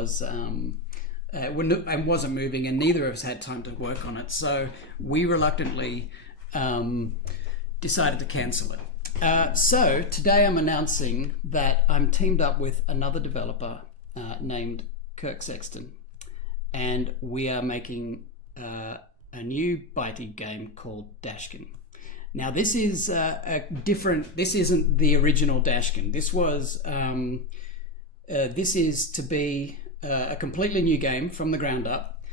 was and wasn't moving, and neither of us had time to work on it. So we reluctantly decided to cancel it. So today I'm announcing that I'm teamed up with another developer named Kirk Sexton, and we are making a new Bitey game called Dashkin. Now this is a different. This isn't the original Dashkin. This was. This is to be a completely new game from the ground up.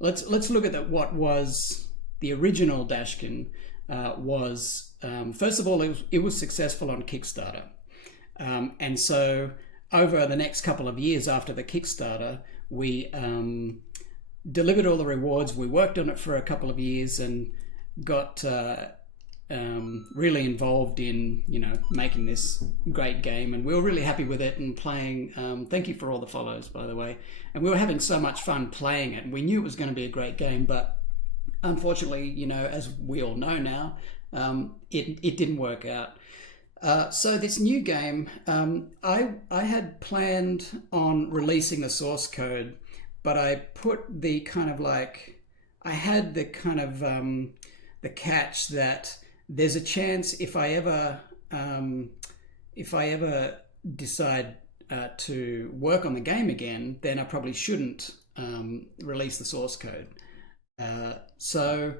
Let's look at what was the original Dashkin. Was first of all, it was successful on Kickstarter, and so over the next couple of years after the Kickstarter, we delivered all the rewards. We worked on it for a couple of years and got really involved in making this great game, and we were really happy with it and playing. Thank you for all the follows, by the way. And we were having so much fun playing it, and we knew it was going to be a great game, but unfortunately, as we all know now, it didn't work out. So this new game, I had planned on releasing the source code, but I put the kind of I had the kind of the catch that there's a chance if I ever decide to work on the game again, then I probably shouldn't release the source code. So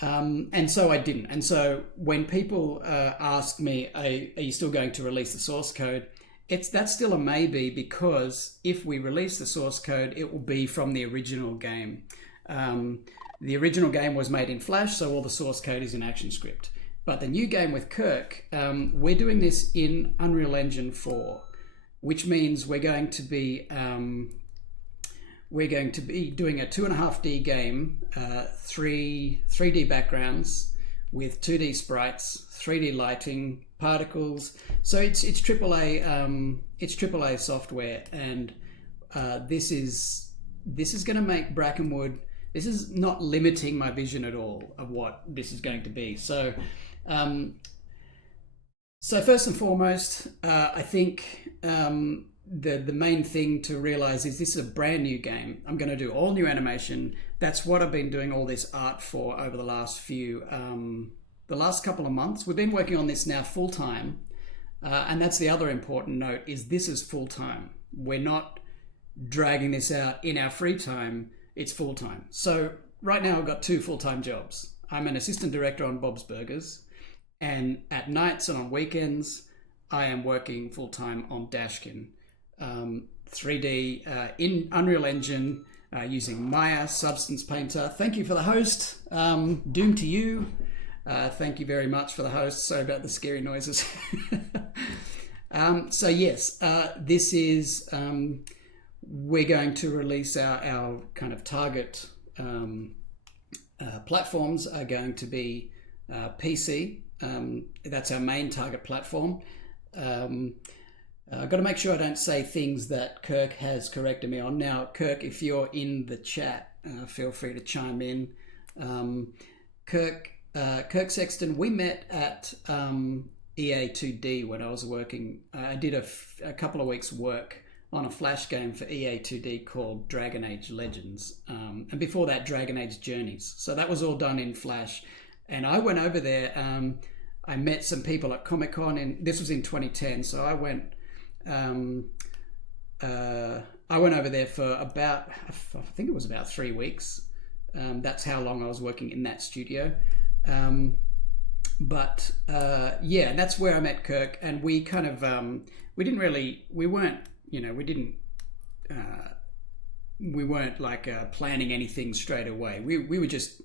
I didn't. And so when people ask me, are you still going to release the source code? That's still a maybe, because if we release the source code, it will be from the original game. The original game was made in Flash, so all the source code is in ActionScript. But the new game with Kirk, we're doing this in Unreal Engine 4, which means we're going to be doing a 2.5D game, 3D backgrounds with 2D sprites, 3D lighting, particles. So it's AAA software, and this is going to make Brackenwood. This is not limiting my vision at all of what this is going to be. So first and foremost, I think the main thing to realize is this is a brand new game. I'm going to do all new animation. That's what I've been doing all this art for over the last couple of months. We've been working on this now full time, and that's the other important note: is this is full time. We're not dragging this out in our free time. It's full time. So right now I've got 2 full-time jobs. I'm an assistant director on Bob's Burgers, and at nights and on weekends I am working full-time on Dashkin, 3D in Unreal Engine using Maya, Substance Painter. Thank you for the host. Doom to you. Thank you very much for the host. Sorry about the scary noises. So yes, this is... we're going to release our kind of target platforms are going to be PC. That's our main target platform. I've got to make sure I don't say things that Kirk has corrected me on. Now, Kirk, if you're in the chat, feel free to chime in. Kirk Sexton, we met at EA2D when I was working. I did a couple of weeks' work on a Flash game for EA2D called Dragon Age Legends. And before that, Dragon Age Journeys. So that was all done in Flash. And I went over there. I met some people at Comic-Con, and this was in 2010. So I went over there for about, I think it was about 3 weeks. That's how long I was working in that studio. But that's where I met Kirk, and we kind of, we weren't like planning anything straight away. We were just,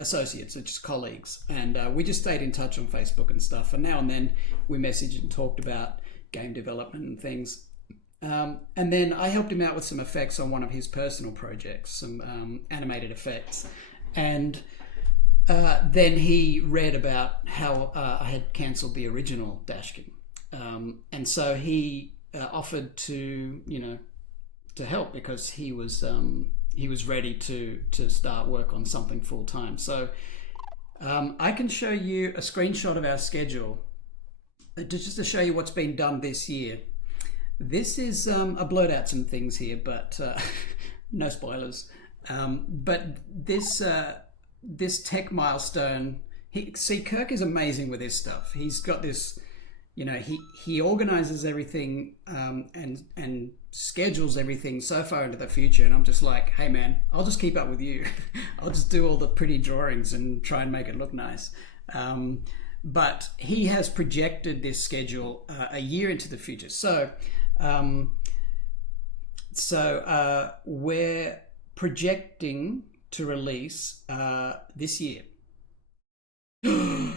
associates, or just colleagues, and we just stayed in touch on Facebook and stuff. And now and then we messaged and talked about game development and things. And then I helped him out with some effects on one of his personal projects, some animated effects. And then he read about how I had cancelled the original Dashkin. And so he offered to help, because he was ready to start work on something full time. So I can show you a screenshot of our schedule just to show you what's been done this year. This is I blurred out some things here, but no spoilers. But this tech milestone. See, Kirk is amazing with this stuff. He's got this, he organizes everything and schedules everything so far into the future, and I'm just like, hey man, I'll just keep up with you. I'll just do all the pretty drawings and try and make it look nice. But he has projected this schedule a year into the future. So we're projecting to release this year.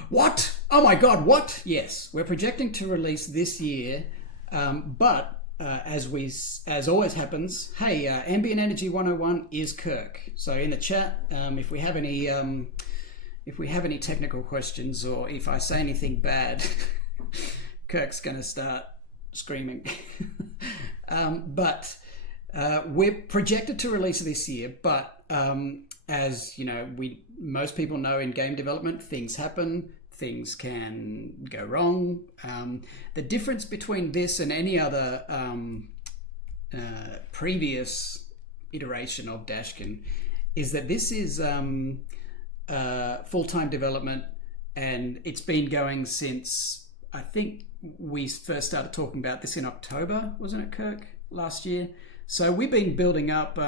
What? Oh my God, what? Yes, we're projecting to release this year, but as always happens, hey, Ambient Energy 101 is Kirk. So in the chat, if we have any technical questions, or if I say anything bad, Kirk's gonna start screaming. But we're projected to release this year, but as you know, most people know in game development, things happen, things can go wrong. The difference between this and any other previous iteration of Dashkin is that this is full-time development, and it's been going since, I think we first started talking about this in October, wasn't it, Kirk, last year? So we've been building up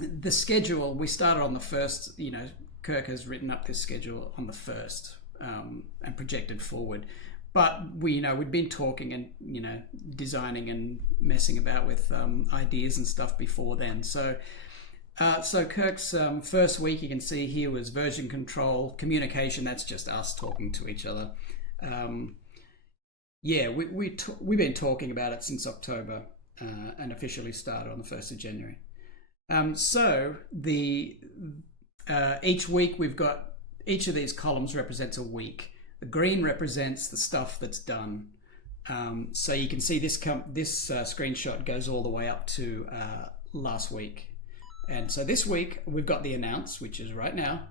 the schedule. We started on the 1st, Kirk has written up this schedule on the 1st and projected forward. But we'd been talking and, designing and messing about with ideas and stuff before then. So Kirk's first week, you can see here, was version control, communication. That's just us talking to each other. We've been talking about it since October and officially started on the 1st of January. Each week we've got, each of these columns represents a week. The green represents the stuff that's done. So you can see this screenshot goes all the way up to last week. And so this week we've got the announce, which is right now.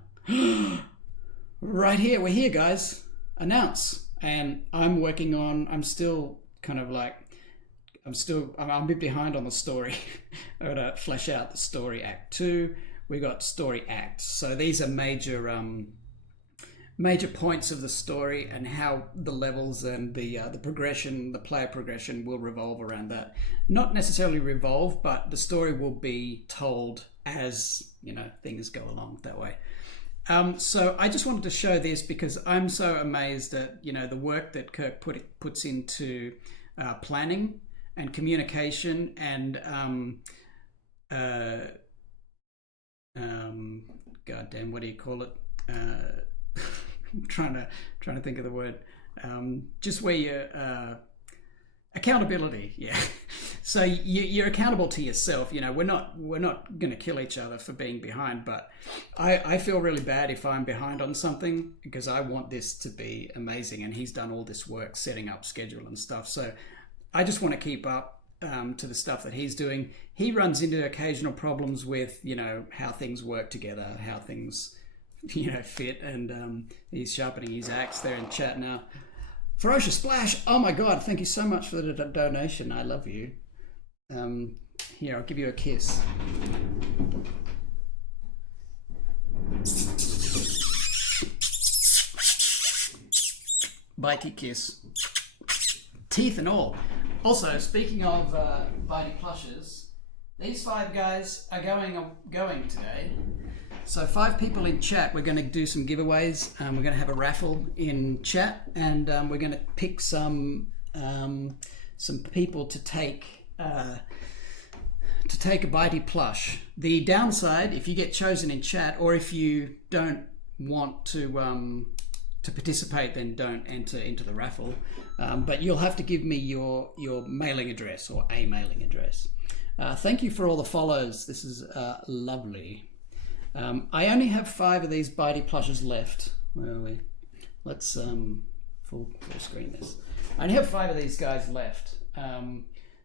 Right here, we're here, guys. Announce. And I'm still kind of like, I'm a bit behind on the story. I gotta flesh out the story act 2. We got story acts. So these are major points of the story, and how the levels and the progression, the player progression, will revolve around that. Not necessarily revolve, but the story will be told as things go along that way. So I just wanted to show this because I'm so amazed at the work that Kirk puts into planning and communication and goddamn, what do you call it? I'm trying to think of the word. Just where you're accountability, yeah. So you're accountable to yourself. We're not going to kill each other for being behind, but I feel really bad if I'm behind on something, because I want this to be amazing, and he's done all this work setting up schedule and stuff. So I just want to keep up to the stuff that he's doing. He runs into occasional problems with how things work together, how things fit, and he's sharpening his axe there in chat now. Ferocious Splash, oh my God, thank you so much for the donation. I love you. Here, I'll give you a kiss. Bitey kiss. Teeth and all. Also, speaking of Bitey plushes, these 5 guys are going today. So 5 people in chat. We're going to do some giveaways. We're going to have a raffle in chat, and we're going to pick some people to take a Bitey plush. The downside, if you get chosen in chat, or if you don't want to participate, then don't enter into the raffle. But you'll have to give me your mailing address, or a mailing address. Thank you for all the follows. This is lovely. I only have 5 of these Bitey plushes left. Where are we? Let's full screen this. I only have 5 of these guys left.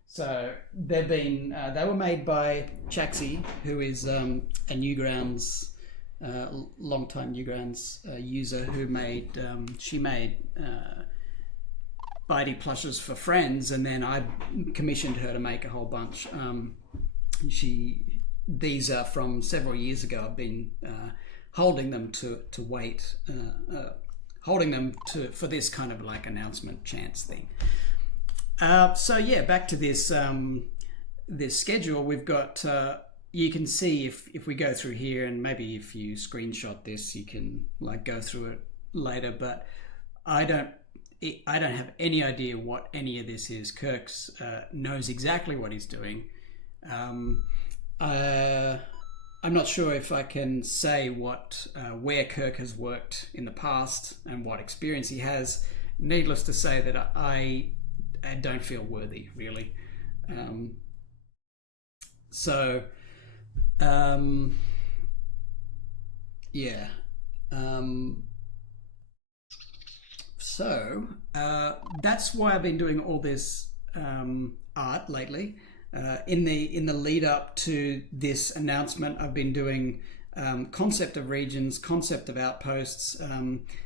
So they were made by Chaxi, who is a Newgrounds, long-time Newgrounds user, who made she made Bitey plushes for friends, and then I commissioned her to make a whole bunch. These are from several years ago. I've been holding them to wait, holding them for this kind of like announcement chance thing. So yeah, back to this this schedule. We've got. You can see if we go through here, and maybe if you screenshot this, you can like go through it later. But I don't have any idea what any of this is. Kirk's knows exactly what he's doing. I'm not sure if I can say where Kirk has worked in the past and what experience he has. Needless to say that I don't feel worthy, really. Yeah. That's why I've been doing all this art lately. In the lead up to this announcement, I've been doing concept of regions, concept of outposts.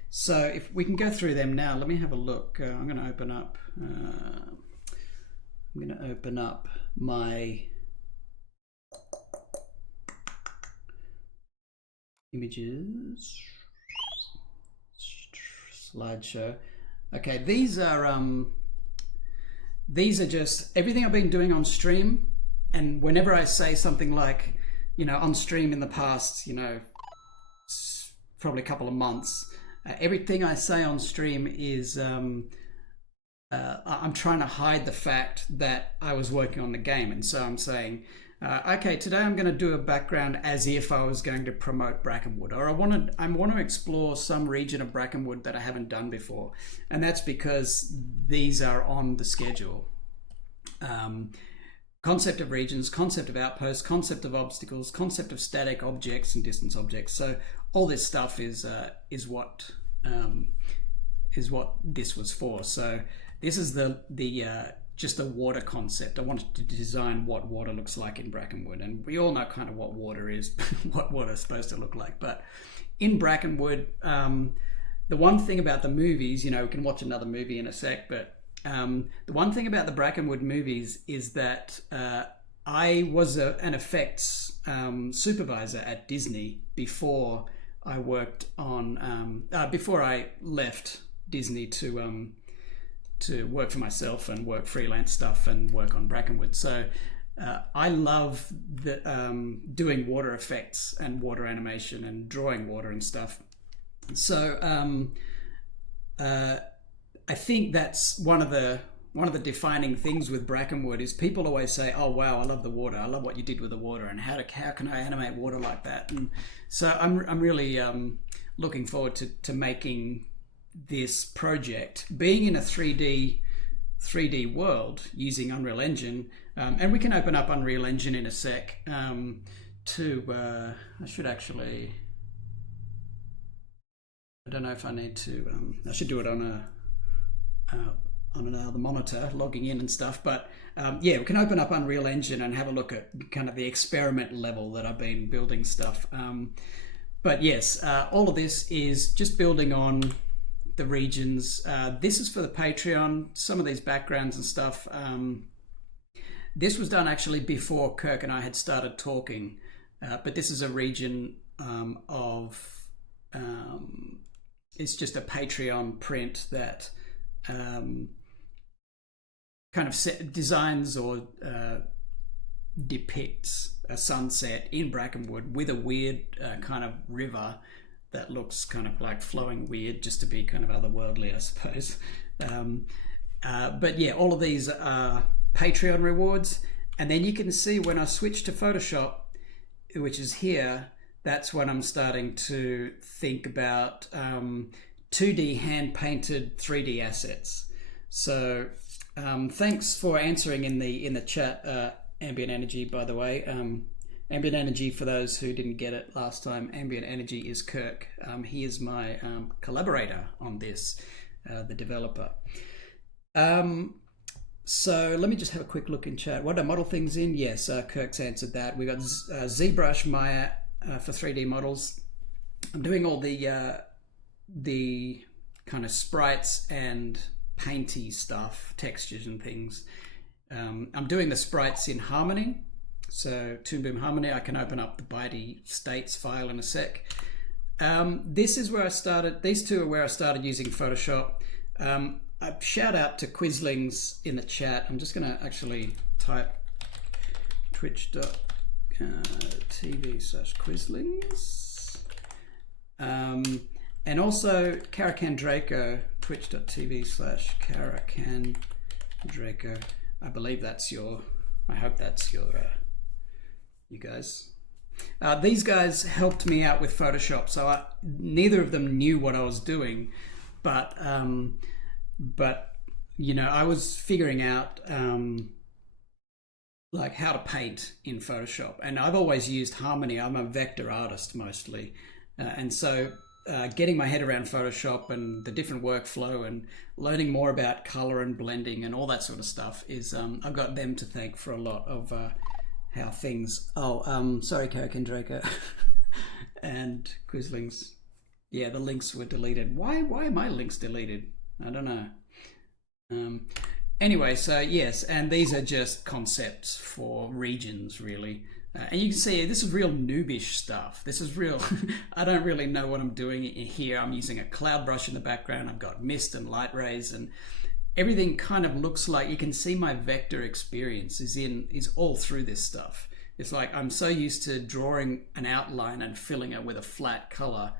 So if we can go through them now, let me have a look. I'm going to open up my images slideshow. Okay, these are just everything I've been doing on stream, and whenever I say something like, on stream in the past, probably a couple of months, everything I say on stream is I'm trying to hide the fact that I was working on the game, and so I'm saying, okay, today I'm going to do a background as if I was going to promote Brackenwood, or I want to explore some region of Brackenwood that I haven't done before, and that's because these are on the schedule. Concept of regions, concept of outposts, concept of obstacles, concept of static objects and distance objects. So all this stuff is what this was for. So this is just a water concept. I wanted to design what water looks like in Brackenwood, and we all know kind of what water is, what water is supposed to look like. But in Brackenwood, the one thing about the movies, we can watch another movie in a sec, but the one thing about the Brackenwood movies is that I was an effects supervisor at Disney before I worked on before I left Disney to work for myself and work freelance stuff and work on Brackenwood. So I love doing water effects and water animation and drawing water and stuff. So I think that's one of the defining things with Brackenwood is people always say, "Oh wow, I love the water. I love what you did with the water, and how can I animate water like that?" And so I'm really looking forward to making this project, being in a 3D world using Unreal Engine, and we can open up Unreal Engine in a sec. I should actually. I don't know if I need to. I should do it on another monitor, logging in and stuff. But yeah, we can open up Unreal Engine and have a look at kind of the experiment level that I've been building stuff. But yes, all of this is just building on the regions. This is for the Patreon, some of these backgrounds and stuff. This was done actually before Kirk and I had started talking, but this is a region it's just a Patreon print that kind of designs or depicts a sunset in Brackenwood with a weird kind of river that looks kind of like flowing weird, just to be kind of otherworldly, I suppose. But yeah, all of these are Patreon rewards. And then you can see when I switch to Photoshop, which is here, that's when I'm starting to think about 2D hand-painted 3D assets. So thanks for answering in the chat, Ambient Energy, by the way. Ambient Energy, for those who didn't get it last time, Ambient Energy is Kirk. He is my collaborator on this, the developer. So let me just have a quick look in chat. What are model things in? Yes, Kirk's answered that. We got ZBrush Maya for 3D models. I'm doing all the kind of sprites and painty stuff, textures and things. I'm doing the sprites in Harmony. So Toon Boom Harmony, I can open up the Bitey states file in a sec. This is where I started. These two are where I started using Photoshop. A shout out to Quizlings in the chat. I'm just going to actually type twitch.tv/Quizlings. And also Caracan Draco, twitch.tv/Caracan Draco. I believe that's your, I hope that's your, you guys. These guys helped me out with Photoshop, so neither of them knew what I was doing, but you know, I was figuring out like how to paint in Photoshop, and I've always used Harmony. I'm a vector artist mostly, and so getting my head around Photoshop and the different workflow and learning more about color and blending and all that sort of stuff is I've got them to thank for a lot of how things. Sorry, Caracan Draco and Quizlings. Yeah, the links were deleted. Why are my links deleted? I don't know. Anyway, so yes, and these are just concepts for regions, really. And you can see this is real noobish stuff. This is real. I don't really know what I'm doing here. I'm using a cloud brush in the background. I've got mist and light rays, and everything kind of looks like, you can see my vector experience is all through this stuff. It's like I'm so used to drawing an outline and filling it with a flat color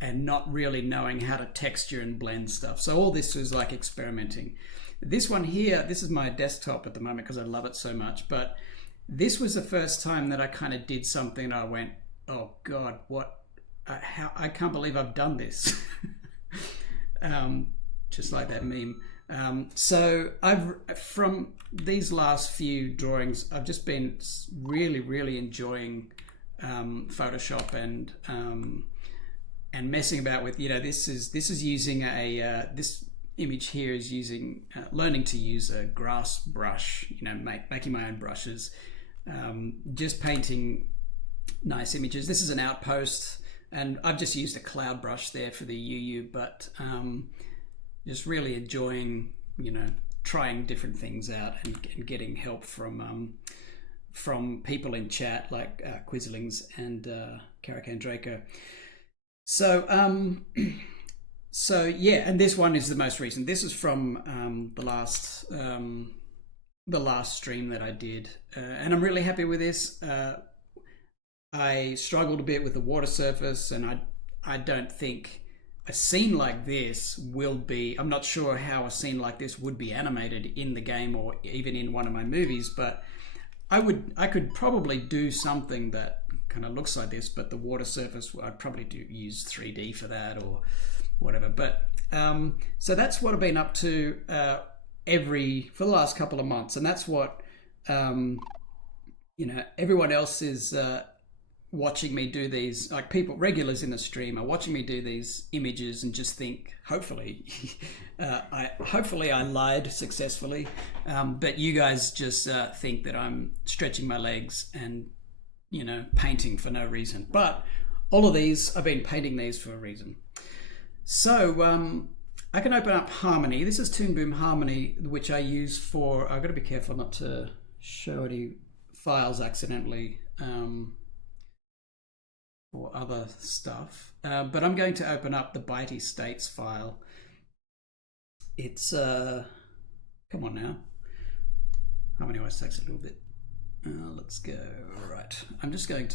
and not really knowing how to texture and blend stuff. So all this was like experimenting. This one here, this is my desktop at the moment because I love it so much, but this was the first time that I kind of did something and I went, oh God, what, I can't believe I've done this. Just like that meme. So from these last few drawings, I've just been really enjoying Photoshop and messing about with, you know, this is using this image here is using learning to use a grass brush, you know, making my own brushes, just painting nice images. This is an outpost, and I've just used a cloud brush there for the UU, but just really enjoying, you know, trying different things out and getting help from people in chat like Quizlings and Caracan Draco. So yeah, and this one is the most recent. This is from the last stream that I did, and I'm really happy with this. I struggled a bit with the water surface, and I don't think a scene like this will be, I'm not sure how a scene like this would be animated in the game or even in one of my movies, but I could probably do something that kind of looks like this, but the water surface, I'd probably use 3D for that or whatever. But so that's what I've been up to for the last couple of months, and that's what you know, everyone else is watching me do these, like people, regulars in the stream are watching me do these images and just think, hopefully, hopefully I lied successfully, but you guys just think that I'm stretching my legs and, you know, painting for no reason. But all of these, I've been painting these for a reason. So I can open up Harmony. This is Toon Boom Harmony, which I use for, I've got to be careful not to show any files accidentally. Or other stuff, but I'm going to open up the Bitey states file. It's come on now, Harmony always takes a little bit. Let's go. Right, I'm going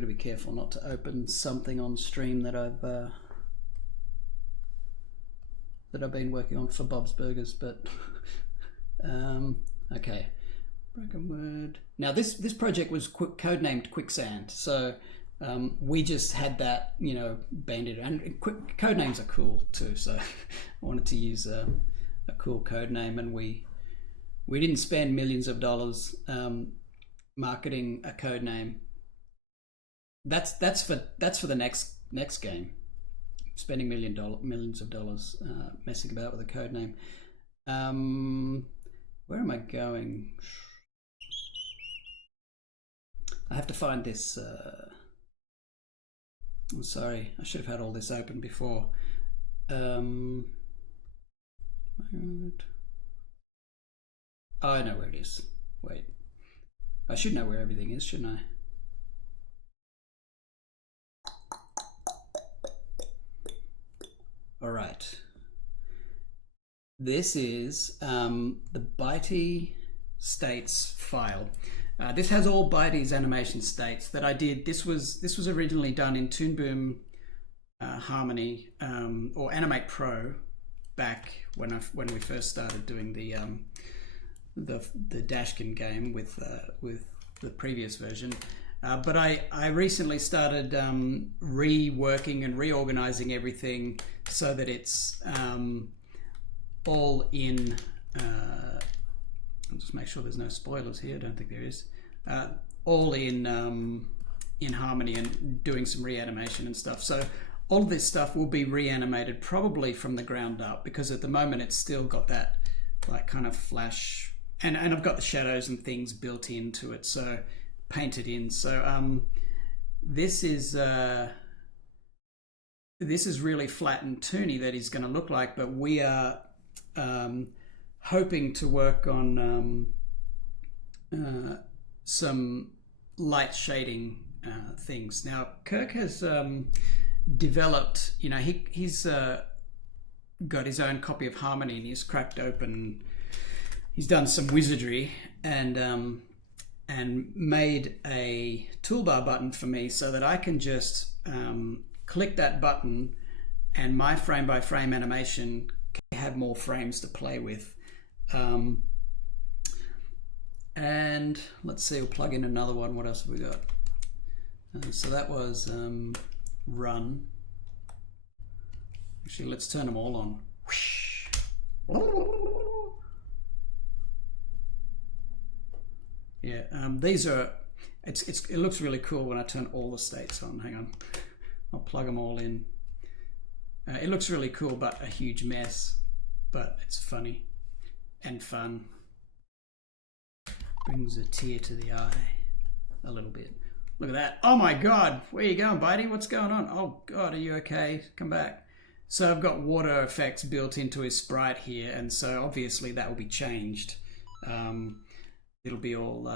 to be careful not to open something on stream that I've been working on for Bob's Burgers, but okay. Broken word. Now this project was codenamed Quicksand, so we just had that, you know, banded, and code names are cool too. So I wanted to use a cool code name, and we didn't spend millions of dollars marketing a code name. That's for the next game. Spending millions of dollars messing about with a code name. Where am I going? I have to find this. I'm sorry, I should have had all this open before. Um, oh, I know where it is. Wait, I should know where everything is, shouldn't I? All right. This is the Bitey states file. This has all Bitey's animation states that I did. This was originally done in Toon Boom Harmony or Animate Pro back when we first started doing the Dashkin game with the previous version. But I recently started reworking and reorganizing everything so that it's all in. I'll just make sure there's no spoilers here. I don't think there is. All in Harmony and doing some reanimation and stuff. So all of this stuff will be reanimated probably from the ground up, because at the moment it's still got that like kind of flash, and I've got the shadows and things built into it, so painted in. So this is really flat and toony that he's going to look like, but we are hoping to work on some light shading things. Now Kirk has developed, you know, he's got his own copy of Harmony, and he's cracked open, he's done some wizardry and made a toolbar button for me so that I can just click that button and my frame by frame animation can have more frames to play with. And let's see, we'll plug in another one. What else have we got? So that was run. Actually, let's turn them all on. Yeah, these are, it looks really cool when I turn all the states on. Hang on, I'll plug them all in. It looks really cool, but a huge mess, but it's funny and fun. Brings a tear to the eye a little bit. Look at that. Oh my God, where you going, Bitey? What's going on? Oh God, are you okay? Come back. So I've got water effects built into his sprite here, and so obviously that will be changed. It'll be all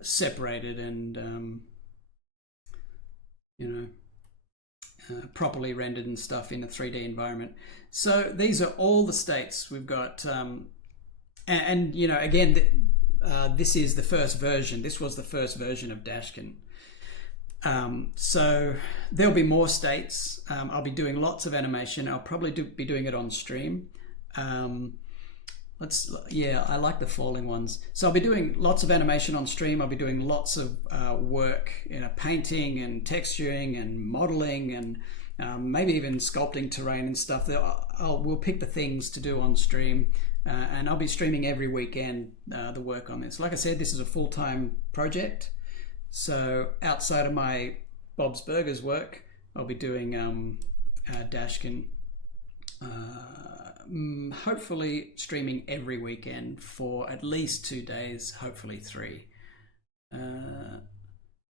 separated and properly rendered and stuff in a 3D environment. So these are all the states we've got, and you know, again, this is the first version. This was the first version of Dashkin. So there'll be more states. I'll be doing lots of animation. I'll probably be doing it on stream. I like the falling ones. So I'll be doing lots of animation on stream. I'll be doing lots of work, you know, painting and texturing and modeling and maybe even sculpting terrain and stuff. We'll pick the things to do on stream, and I'll be streaming every weekend the work on this. Like I said, this is a full-time project. So outside of my Bob's Burgers work, I'll be doing Dashkin. Hopefully streaming every weekend for at least 2 days, hopefully 3.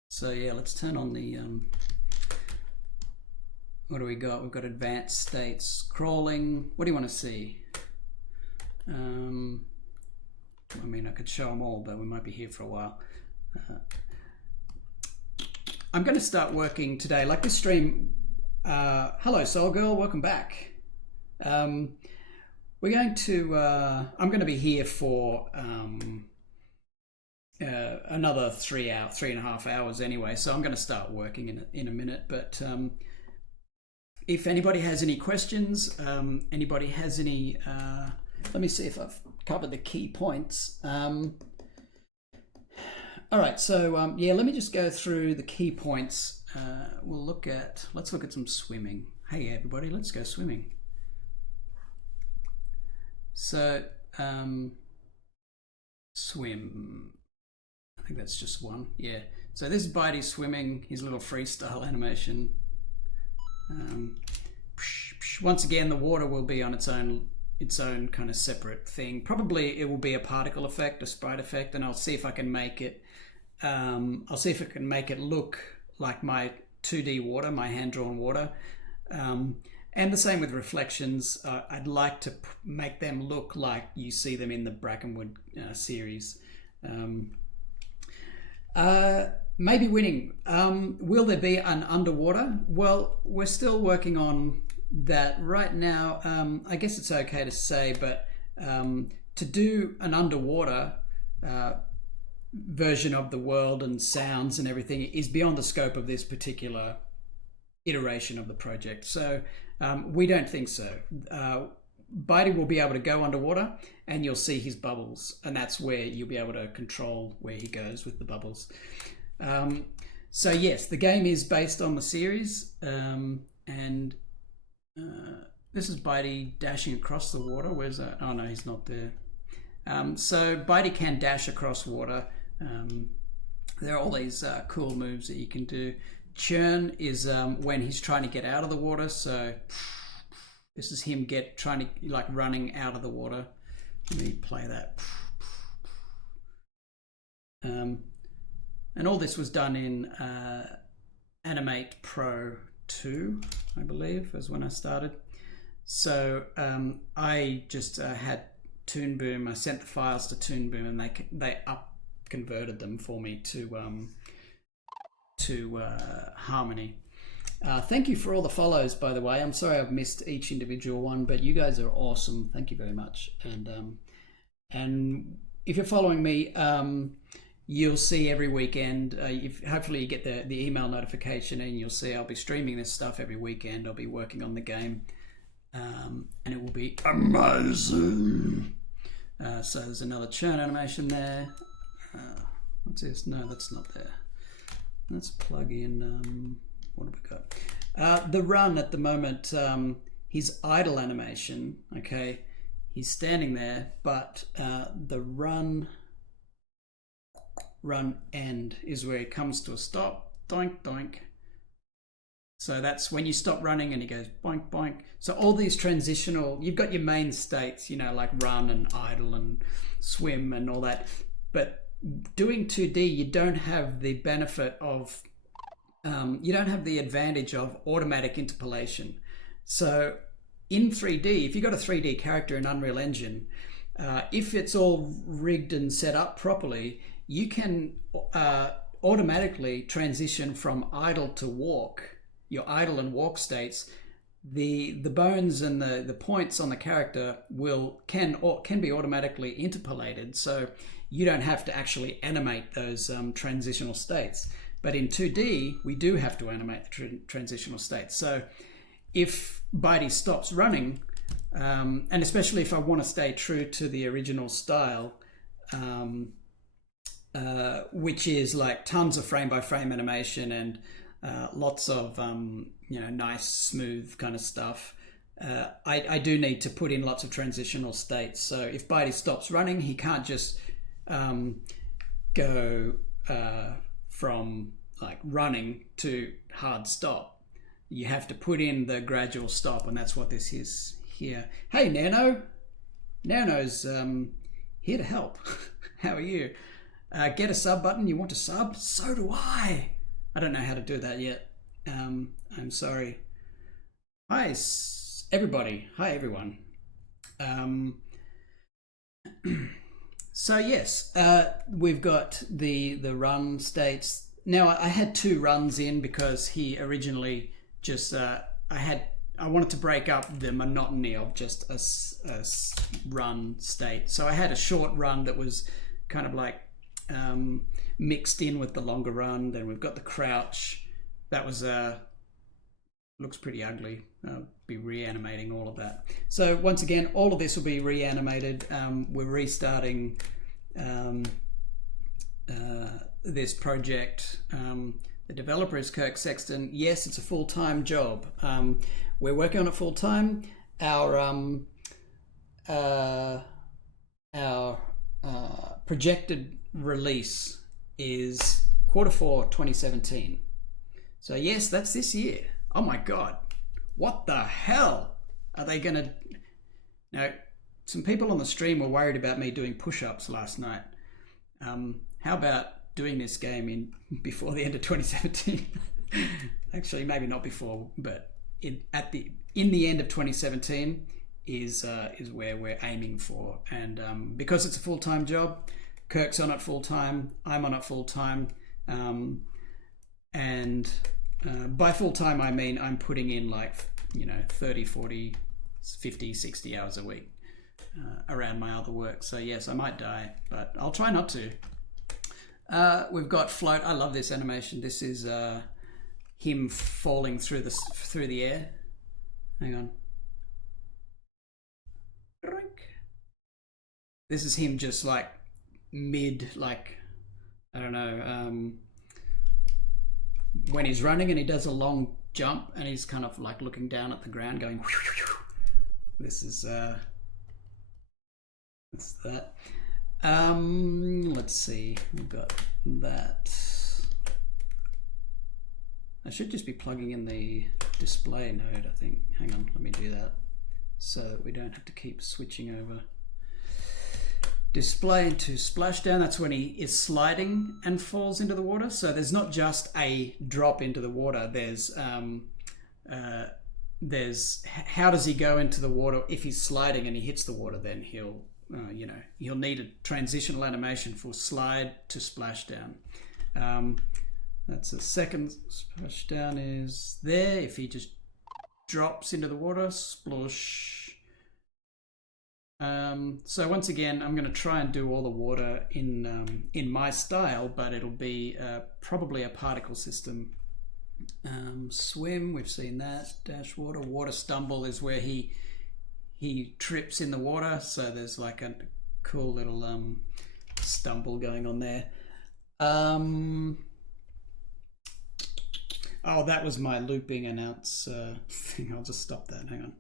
So yeah, let's turn on the what do we got? We've got advanced states, crawling. What do you want to see? I mean, I could show them all, but we might be here for a while. I'm going to start working today, like this stream. Hello Soul Girl, welcome back. We're going to, I'm going to be here for another 3.5 hours anyway, so I'm going to start working in a minute. But if anybody has any questions, anybody has any, let me see if I've covered the key points. All right, so yeah, let me just go through the key points. Let's look at some swimming. Hey everybody, let's go swimming. So, swim. I think that's just one. Yeah. So this is Bitey swimming, his little freestyle animation. Once again, the water will be on its own kind of separate thing. Probably it will be a particle effect, a sprite effect, and I'll see if I can make it. I'll see if I can make it look like my 2D water, my hand-drawn water. And the same with reflections. I'd like to make them look like you see them in the Brackenwood series. Maybe winning. Will there be an underwater? Well, we're still working on that right now. I guess it's okay to say, but to do an underwater version of the world and sounds and everything is beyond the scope of this particular iteration of the project. So we don't think so. Bitey will be able to go underwater and you'll see his bubbles, and that's where you'll be able to control where he goes with the bubbles. So yes, the game is based on the series, and this is Bitey dashing across the water. Where's that? Oh no, he's not there. So Bitey can dash across water. There are all these cool moves that you can do. Churn is when he's trying to get out of the water. So this is him trying to like running out of the water. Let me play that. And all this was done in Animate Pro 2, I believe, was when I started. So I just had Toon Boom. I sent the files to Toon Boom, and they converted them for me to Harmony. Thank you for all the follows, by the way. I'm sorry I've missed each individual one, but you guys are awesome. Thank you very much. And if you're following me, you'll see every weekend. Hopefully you get the email notification, and you'll see I'll be streaming this stuff every weekend. I'll be working on the game, and it will be amazing. So there's another churn animation there. What's this? No, that's not there. Let's plug in. What have we got? The run at the moment. His idle animation. Okay, he's standing there, but the run end is where it comes to a stop. Doink doink. So that's when you stop running and he goes boink boink. So all these transitional, you've got your main states, you know, like run and idle and swim and all that. But doing 2D, you don't have the benefit of, you don't have the advantage of automatic interpolation. So in 3D, if you've got a 3D character in Unreal Engine, if it's all rigged and set up properly, you can automatically transition from idle to walk, your idle and walk states. The bones and the points on the character can be automatically interpolated, so you don't have to actually animate those transitional states. But in 2D, we do have to animate the transitional states. So if Bitey stops running, and especially if I want to stay true to the original style, which is like tons of frame by frame animation and lots of nice smooth kind of stuff, I do need to put in lots of transitional states. So if Bitey stops running, he can't just go from like running to hard stop. You have to put in the gradual stop, and that's what this is here. Hey Nano's here to help. How are you? Get a sub button. You want to sub? So do I. I don't know how to do that yet. I'm sorry. Hi everybody. Hi everyone. So yes, we've got the run states. Now I had two runs in because he originally just I wanted to break up the monotony of just a run state. So I had a short run that was kind of like mixed in with the longer run. Then we've got the crouch. That was looks pretty ugly. I'll be reanimating all of that. So once again, all of this will be reanimated. We're restarting this project. The developer is Kirk Sexton. Yes, it's a full-time job. We're working on it full-time. Our projected release is Q4 2017. So yes, that's this year. Oh my God, what the hell are they gonna... Now, some people on the stream were worried about me doing push-ups last night. How about doing this game before the end of 2017? Actually, maybe not before, but at the in the end of 2017 is where we're aiming for. And because it's a full-time job, Kirk's on it full-time, I'm on it full-time, and by full-time I mean I'm putting in like 30, 40, 50, 60 hours a week around my other work. So yes, I might die, but I'll try not to. We've got float. I love this animation. This is him falling through the air. Hang on. This is him just like mid, like, I don't know, when he's running and he does a long jump and he's kind of like looking down at the ground going this is that's that. Let's see, we've got that. I should just be plugging in the display node, I think. Hang on, let me do that so that we don't have to keep switching over. Display into splashdown, that's when he is sliding and falls into the water. So there's not just a drop into the water, there's how does he go into the water. If he's sliding and he hits the water, then he'll need a transitional animation for slide to splashdown. That's a second. Splashdown is there. If he just drops into the water, splosh. So once again, I'm going to try and do all the water in my style, but it'll be probably a particle system. Swim, we've seen that. Dash water. Water stumble is where he trips in the water. So there's like a cool little stumble going on there. Oh, that was my looping announce thing. I'll just stop that. Hang on.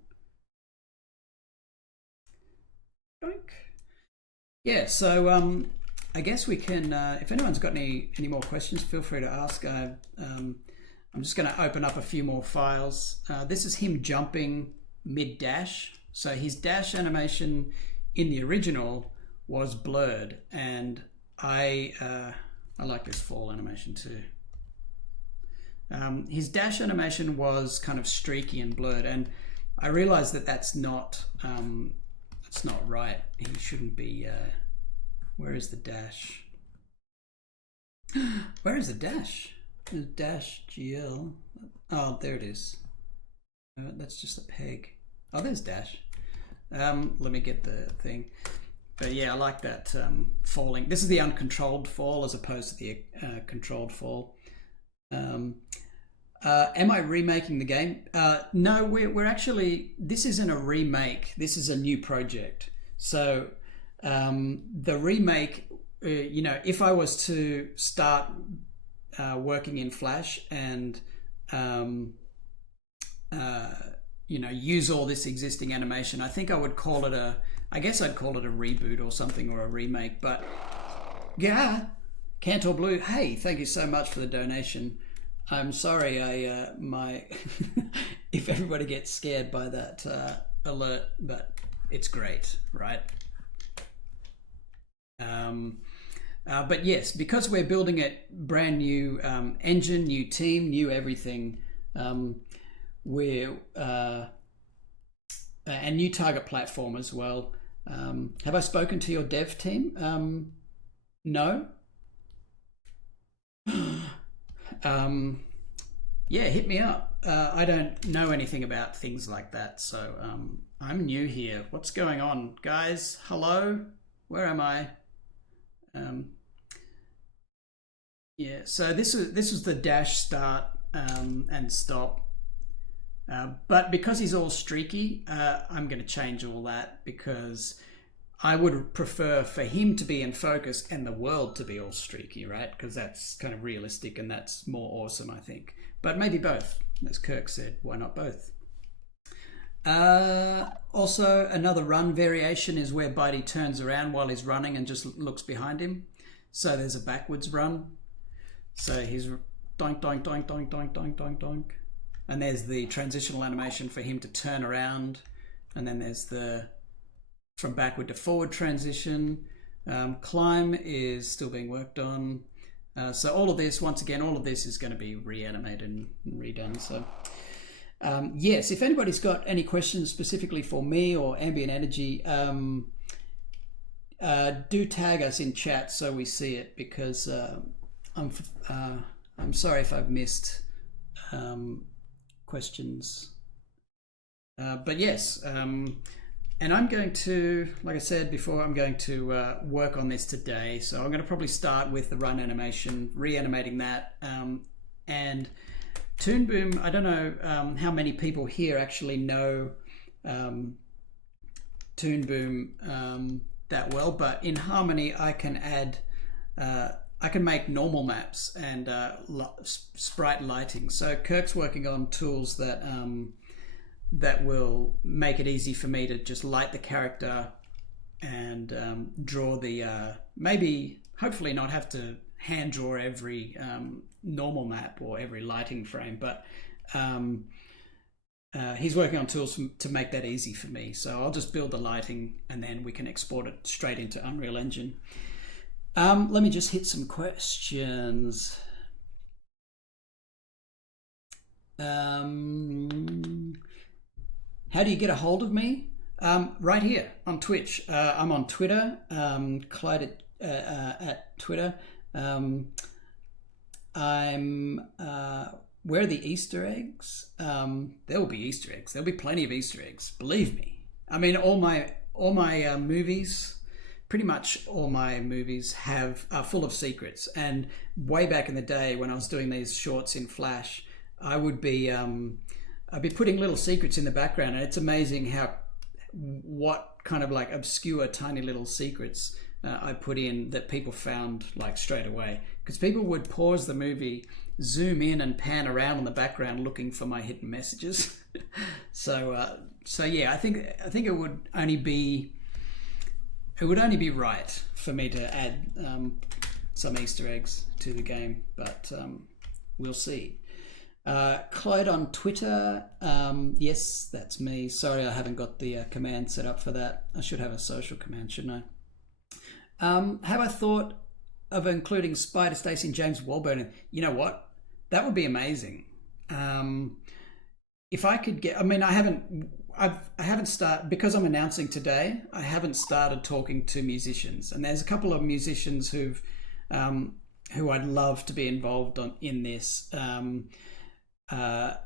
Yeah, so I guess we can, if anyone's got any more questions, feel free to ask. I'm just going to open up a few more files. This is him jumping mid-dash. So his dash animation in the original was blurred, and I like this fall animation too. His dash animation was kind of streaky and blurred, and I realized that that's not right. He shouldn't be. Where is the dash? Where is the dash? The dash GL. Oh, there it is. That's just a peg. Oh, there's dash. Let me get the thing. But yeah, I like that falling. This is the uncontrolled fall as opposed to the controlled fall. Am I remaking the game? No, we're actually, this isn't a remake. This is a new project. So the remake, if I was to start working in Flash and use all this existing animation, I think I would call it I guess I'd call it a reboot or something, or a remake. But yeah, Cantor Blue, hey, thank you so much for the donation. I'm sorry, if everybody gets scared by that alert, but it's great, right? But yes, because we're building a brand new engine, new team, new everything, we're and new target platform as well. Have I spoken to your dev team? No. Yeah, hit me up. I don't know anything about things like that, so I'm new here. What's going on, guys? Hello? Where am I? Yeah, so this was the dash start and stop. But because he's all streaky, I'm going to change all that, because I would prefer for him to be in focus and the world to be all streaky, right? Because that's kind of realistic and that's more awesome, I think. But maybe both, as Kirk said. Why not both? Also, another run variation is where Bitey turns around while he's running and just looks behind him. So there's a backwards run. So he's doink, doink, doink, doink, doink, doink, doink, doink. And there's the transitional animation for him to turn around. And then there's the from backward to forward transition. Climb is still being worked on. So all of this, once again, all of this is going to be reanimated and redone. So Yes, if anybody's got any questions specifically for me or ambient energy, do tag us in chat so we see it, because I'm uh, I'm sorry if I've missed questions. But yes, and I'm going to, like I said before, I'm going to work on this today. So I'm going to probably start with the run animation, reanimating that, and Toon Boom. I don't know how many people here actually know Toon Boom that well, but in Harmony I can add, I can make normal maps and sprite lighting. So Kirk's working on tools that that will make it easy for me to just light the character and draw the maybe hopefully not have to hand draw every normal map or every lighting frame, but he's working on tools to make that easy for me. So I'll just build the lighting and then we can export it straight into Unreal Engine. Let me just hit some questions. How do you get a hold of me? Right here on Twitch. I'm on Twitter, Clyde at Twitter. Where are the Easter eggs? There will be Easter eggs. There'll be plenty of Easter eggs. Believe me. I mean, all my movies, pretty much all my movies are full of secrets. And way back in the day when I was doing these shorts in Flash, I'd be putting little secrets in the background, and it's amazing what kind of like obscure tiny little secrets I put in that people found like straight away, because people would pause the movie, zoom in and pan around in the background looking for my hidden messages. so yeah, I think it would only be right for me to add some Easter eggs to the game, but we'll see. Clyde on Twitter. Yes, that's me. Sorry, I haven't got the command set up for that. I should have a social command, shouldn't I? Have I thought of including Spider Stacy and James Warburton? You know what? That would be amazing. If I could get, I mean, I haven't started, because I'm announcing today, I haven't started talking to musicians, and there's a couple of musicians who I'd love to be involved in this.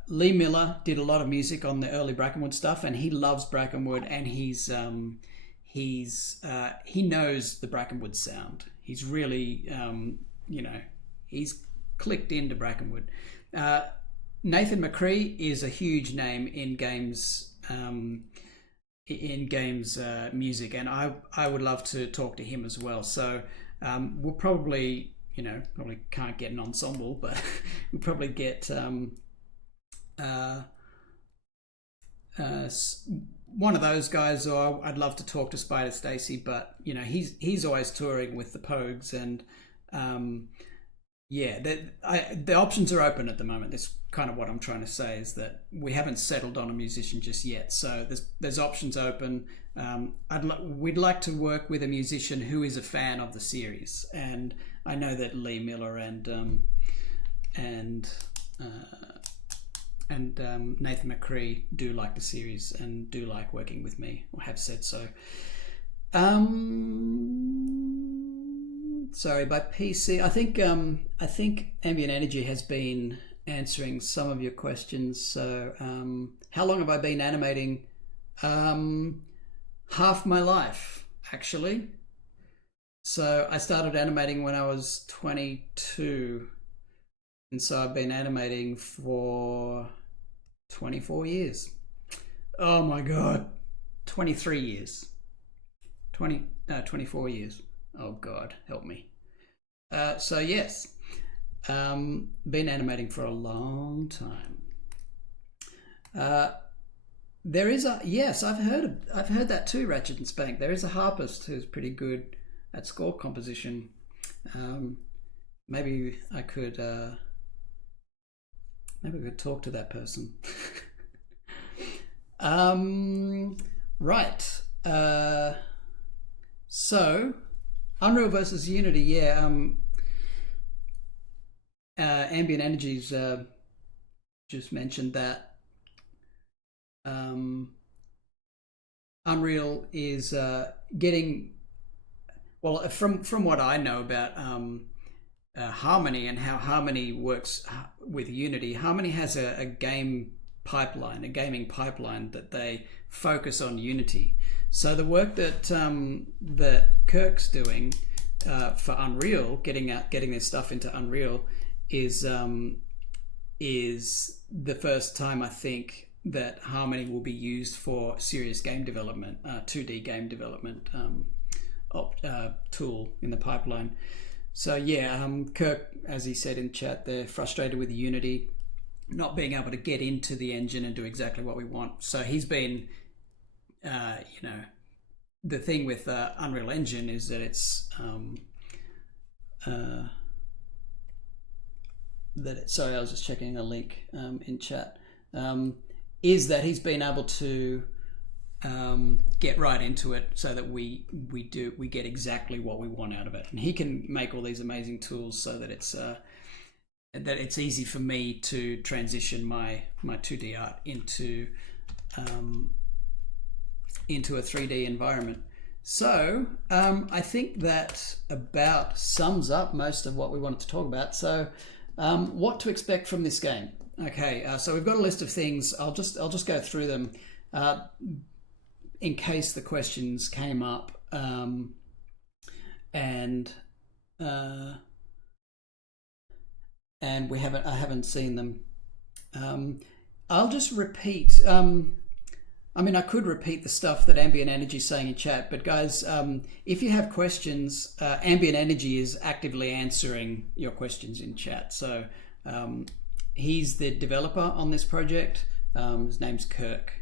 Lee Miller did a lot of music on the early Brackenwood stuff, and he loves Brackenwood, and he knows the Brackenwood sound. He's really he's clicked into Brackenwood. Nathan McCree is a huge name in games music, and I would love to talk to him as well. So we'll probably can't get an ensemble, but we'll probably get one of those guys, or I'd love to talk to Spider Stacy, but he's always touring with the Pogues, and the options are open at the moment. That's kind of what I'm trying to say, is that we haven't settled on a musician just yet, so there's options open. We'd like to work with a musician who is a fan of the series, and I know that Lee Miller and Nathan McCree do like the series and do like working with me, or have said so. Sorry, by PC, I think Ambient Energy has been answering some of your questions. So, how long have I been animating? Half my life, actually. So I started animating when I was 22, and so I've been animating for 24 years. Oh my god, 23 years. 24 years. Oh God, help me. So yes, been animating for a long time. There is yes, I've heard that too, Ratchet and Spank. There is a harpist who's pretty good at score composition. Maybe I could talk to that person. Right. So Unreal versus Unity, yeah. Ambient Energies just mentioned that um, Unreal is getting, well, from what I know about Harmony and how Harmony works with Unity. Harmony has a game pipeline, a gaming pipeline that they focus on Unity. So the work that Kirk's doing for Unreal, getting their stuff into Unreal, is the first time I think that Harmony will be used for serious game development, 2D game development tool in the pipeline. So yeah, Kirk, as he said in chat, they're frustrated with Unity not being able to get into the engine and do exactly what we want. So he's been, the thing with Unreal Engine is that it's sorry, I was just checking a link in chat. Is that he's been able to get right into it so that we get exactly what we want out of it, and he can make all these amazing tools so that it's easy for me to transition my 2D art into a 3D environment. So I think that about sums up most of what we wanted to talk about. So what to expect from this game? Okay, so we've got a list of things. I'll just go through them in case the questions came up, and I haven't seen them. I'll just repeat. I mean, I could repeat the stuff that Ambient Energy is saying in chat, but guys, if you have questions, Ambient Energy is actively answering your questions in chat. So he's the developer on this project. His name's Kirk.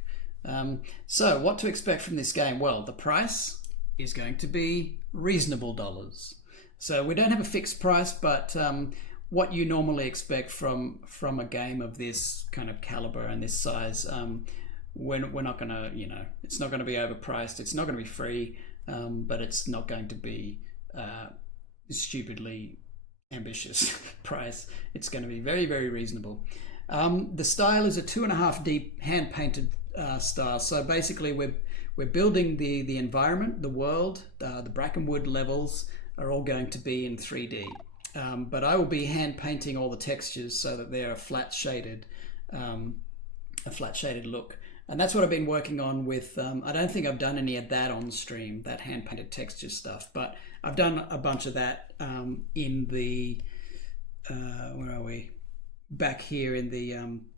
So what to expect from this game? Well, the price is going to be reasonable dollars. So we don't have a fixed price, but what you normally expect from a game of this kind of caliber and this size, we're not going to, it's not going to be overpriced. It's not going to be free, but it's not going to be stupidly ambitious price. It's going to be very, very reasonable. The style is a 2.5D hand-painted style. So basically we're building the environment, the world, the Brackenwood levels are all going to be in 3D. But I will be hand painting all the textures so that they're a flat shaded look. And that's what I've been working on with, I don't think I've done any of that on stream, that hand painted texture stuff, but I've done a bunch of that in the, where are we? Back here in the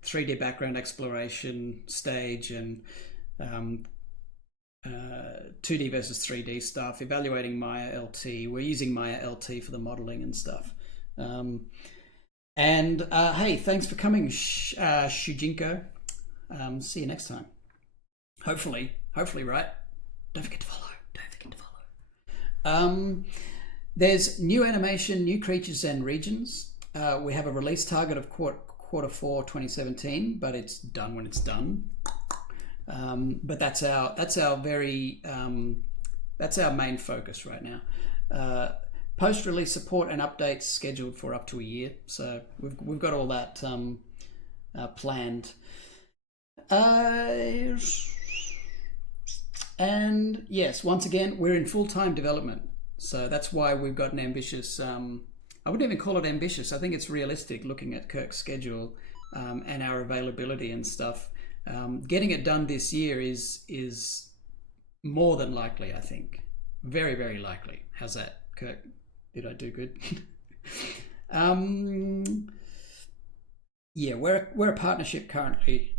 3D background exploration stage, and 2D versus 3D stuff, evaluating Maya LT. We're using Maya LT for the modeling and stuff. Hey, thanks for coming, Shujinko. See you next time. Hopefully, right? Don't forget to follow. There's new animation, new creatures and regions. We have a release target of quarter 4 2017, but it's done when it's done. But that's our main focus right now. Post-release support and updates scheduled for up to a year, so we've got all that planned. And yes, once again, we're in full-time development, so that's why we've got an ambitious. I wouldn't even call it ambitious. I think it's realistic, looking at Kirk's schedule and our availability and stuff. Getting it done this year is more than likely, I think. Very, very likely. How's that, Kirk? Did I do good? Yeah, we're a partnership currently.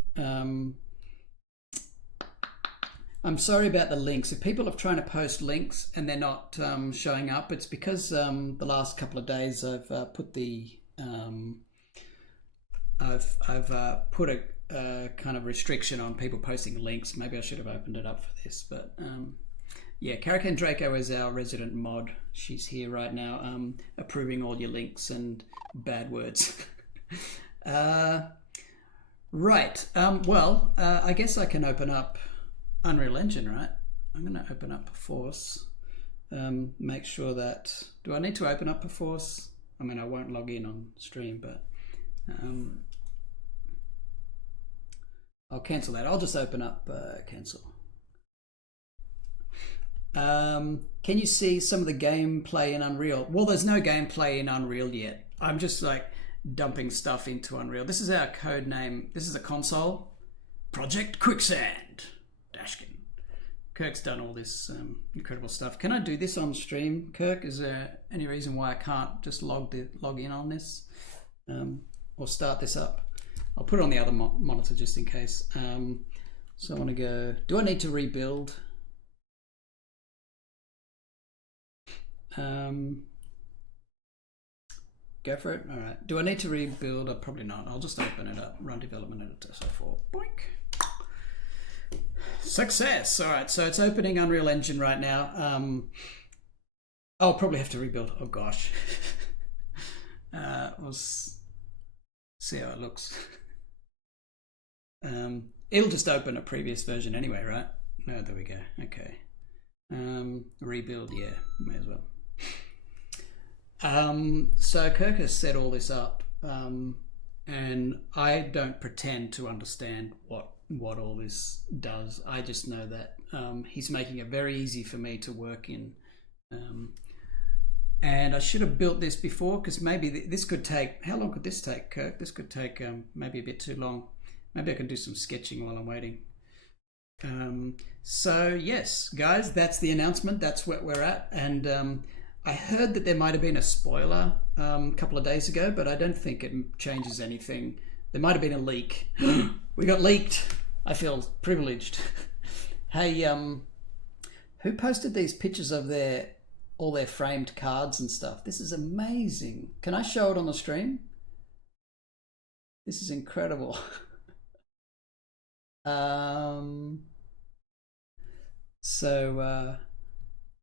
I'm sorry about the links. If people are trying to post links and they're not showing up, it's because the last couple of days I've put I've put a kind of restriction on people posting links. Maybe I should have opened it up for this, but yeah, Karakan Draco is our resident mod. She's here right now, approving all your links and bad words. Right. Well, I guess I can open up Unreal Engine, right? I'm going to open up Perforce. Make sure that... Do I need to open up Perforce? I mean, I won't log in on stream, but... I'll cancel that. I'll just open up cancel. Can you see some of the gameplay in Unreal? Well, there's no gameplay in Unreal yet. I'm just like dumping stuff into Unreal. This is our code name. This is a console. Project Quicksand. Dashkin. Kirk's done all this incredible stuff. Can I do this on stream, Kirk? Is there any reason why I can't just log in on this or start this up? I'll put it on the other monitor just in case. So I want to go, do I need to rebuild? Go for it. All right. Do I need to rebuild? Probably not. I'll just open it up. Run development editor. So for boink. Success. All right. So it's opening Unreal Engine right now. I'll probably have to rebuild. Oh gosh. We'll see how it looks. It'll just open a previous version anyway, right? No, there we go. Okay. Rebuild. Yeah, may as well. So Kirk has set all this up, and I don't pretend to understand what all this does. I just know that he's making it very easy for me to work in. And I should have built this before, because maybe this could take, how long could this take, Kirk? This could take maybe a bit too long. Maybe I can do some sketching while I'm waiting. So yes, guys, that's the announcement. That's where we're at. And I heard that there might have been a spoiler a couple of days ago, but I don't think it changes anything. There might have been a leak. We got leaked. I feel privileged. Hey, who posted these pictures of all their framed cards and stuff? This is amazing. Can I show it on the stream? This is incredible.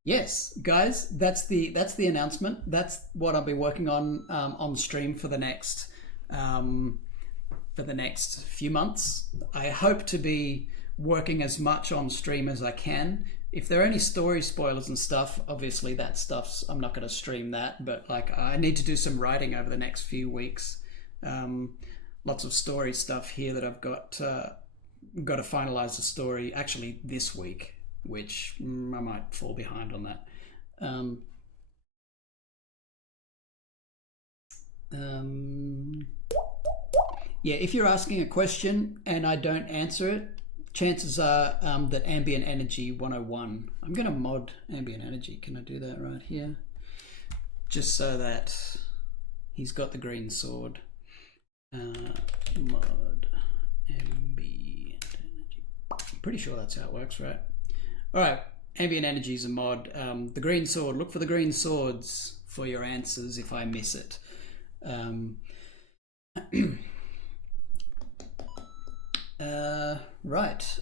Yes, guys, that's the announcement. That's what I'll be working on stream for the next few months. I hope to be working as much on stream as I can. If there are any story spoilers and stuff, obviously that stuff's, I'm not going to stream that, but like I need to do some writing over the next few weeks. Lots of story stuff here that I've got to finalize the story actually this week, which I might fall behind on that. Yeah, if you're asking a question and I don't answer it, chances are that Ambient Energy 101. I'm going to mod Ambient Energy. Can I do that right here? Just so that he's got the green sword. Mod Ambient Energy. Pretty sure that's how it works, right? All right, Ambient Energy is a mod. The green sword. Look for the green swords for your answers if I miss it. Right.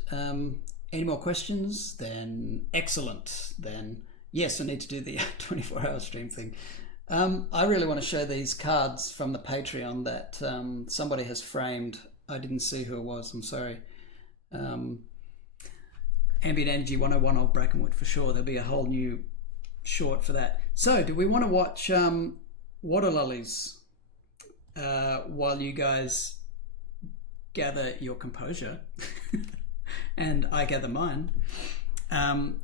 Any more questions? Then excellent. Then yes, I need to do the 24-hour stream thing. I really want to show these cards from the Patreon that somebody has framed. I didn't see who it was. I'm sorry. Ambient Energy 101 of Brackenwood for sure. There'll be a whole new short for that. So, do we want to watch Water Lollies while you guys gather your composure and I gather mine?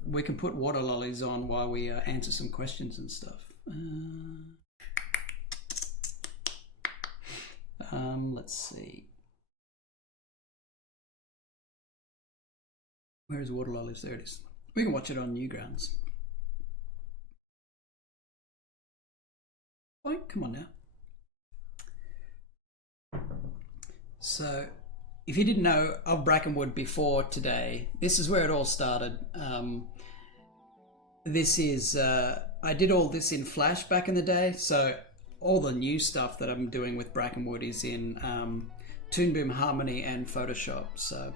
We can put Water Lollies on while we answer some questions and stuff. Let's see. Where is Water Lollies? There it is. We can watch it on Newgrounds. Oh, come on now. So, if you didn't know of Brackenwood before today, this is where it all started. This is, I did all this in Flash back in the day, so all the new stuff that I'm doing with Brackenwood is in Toon Boom Harmony and Photoshop, so...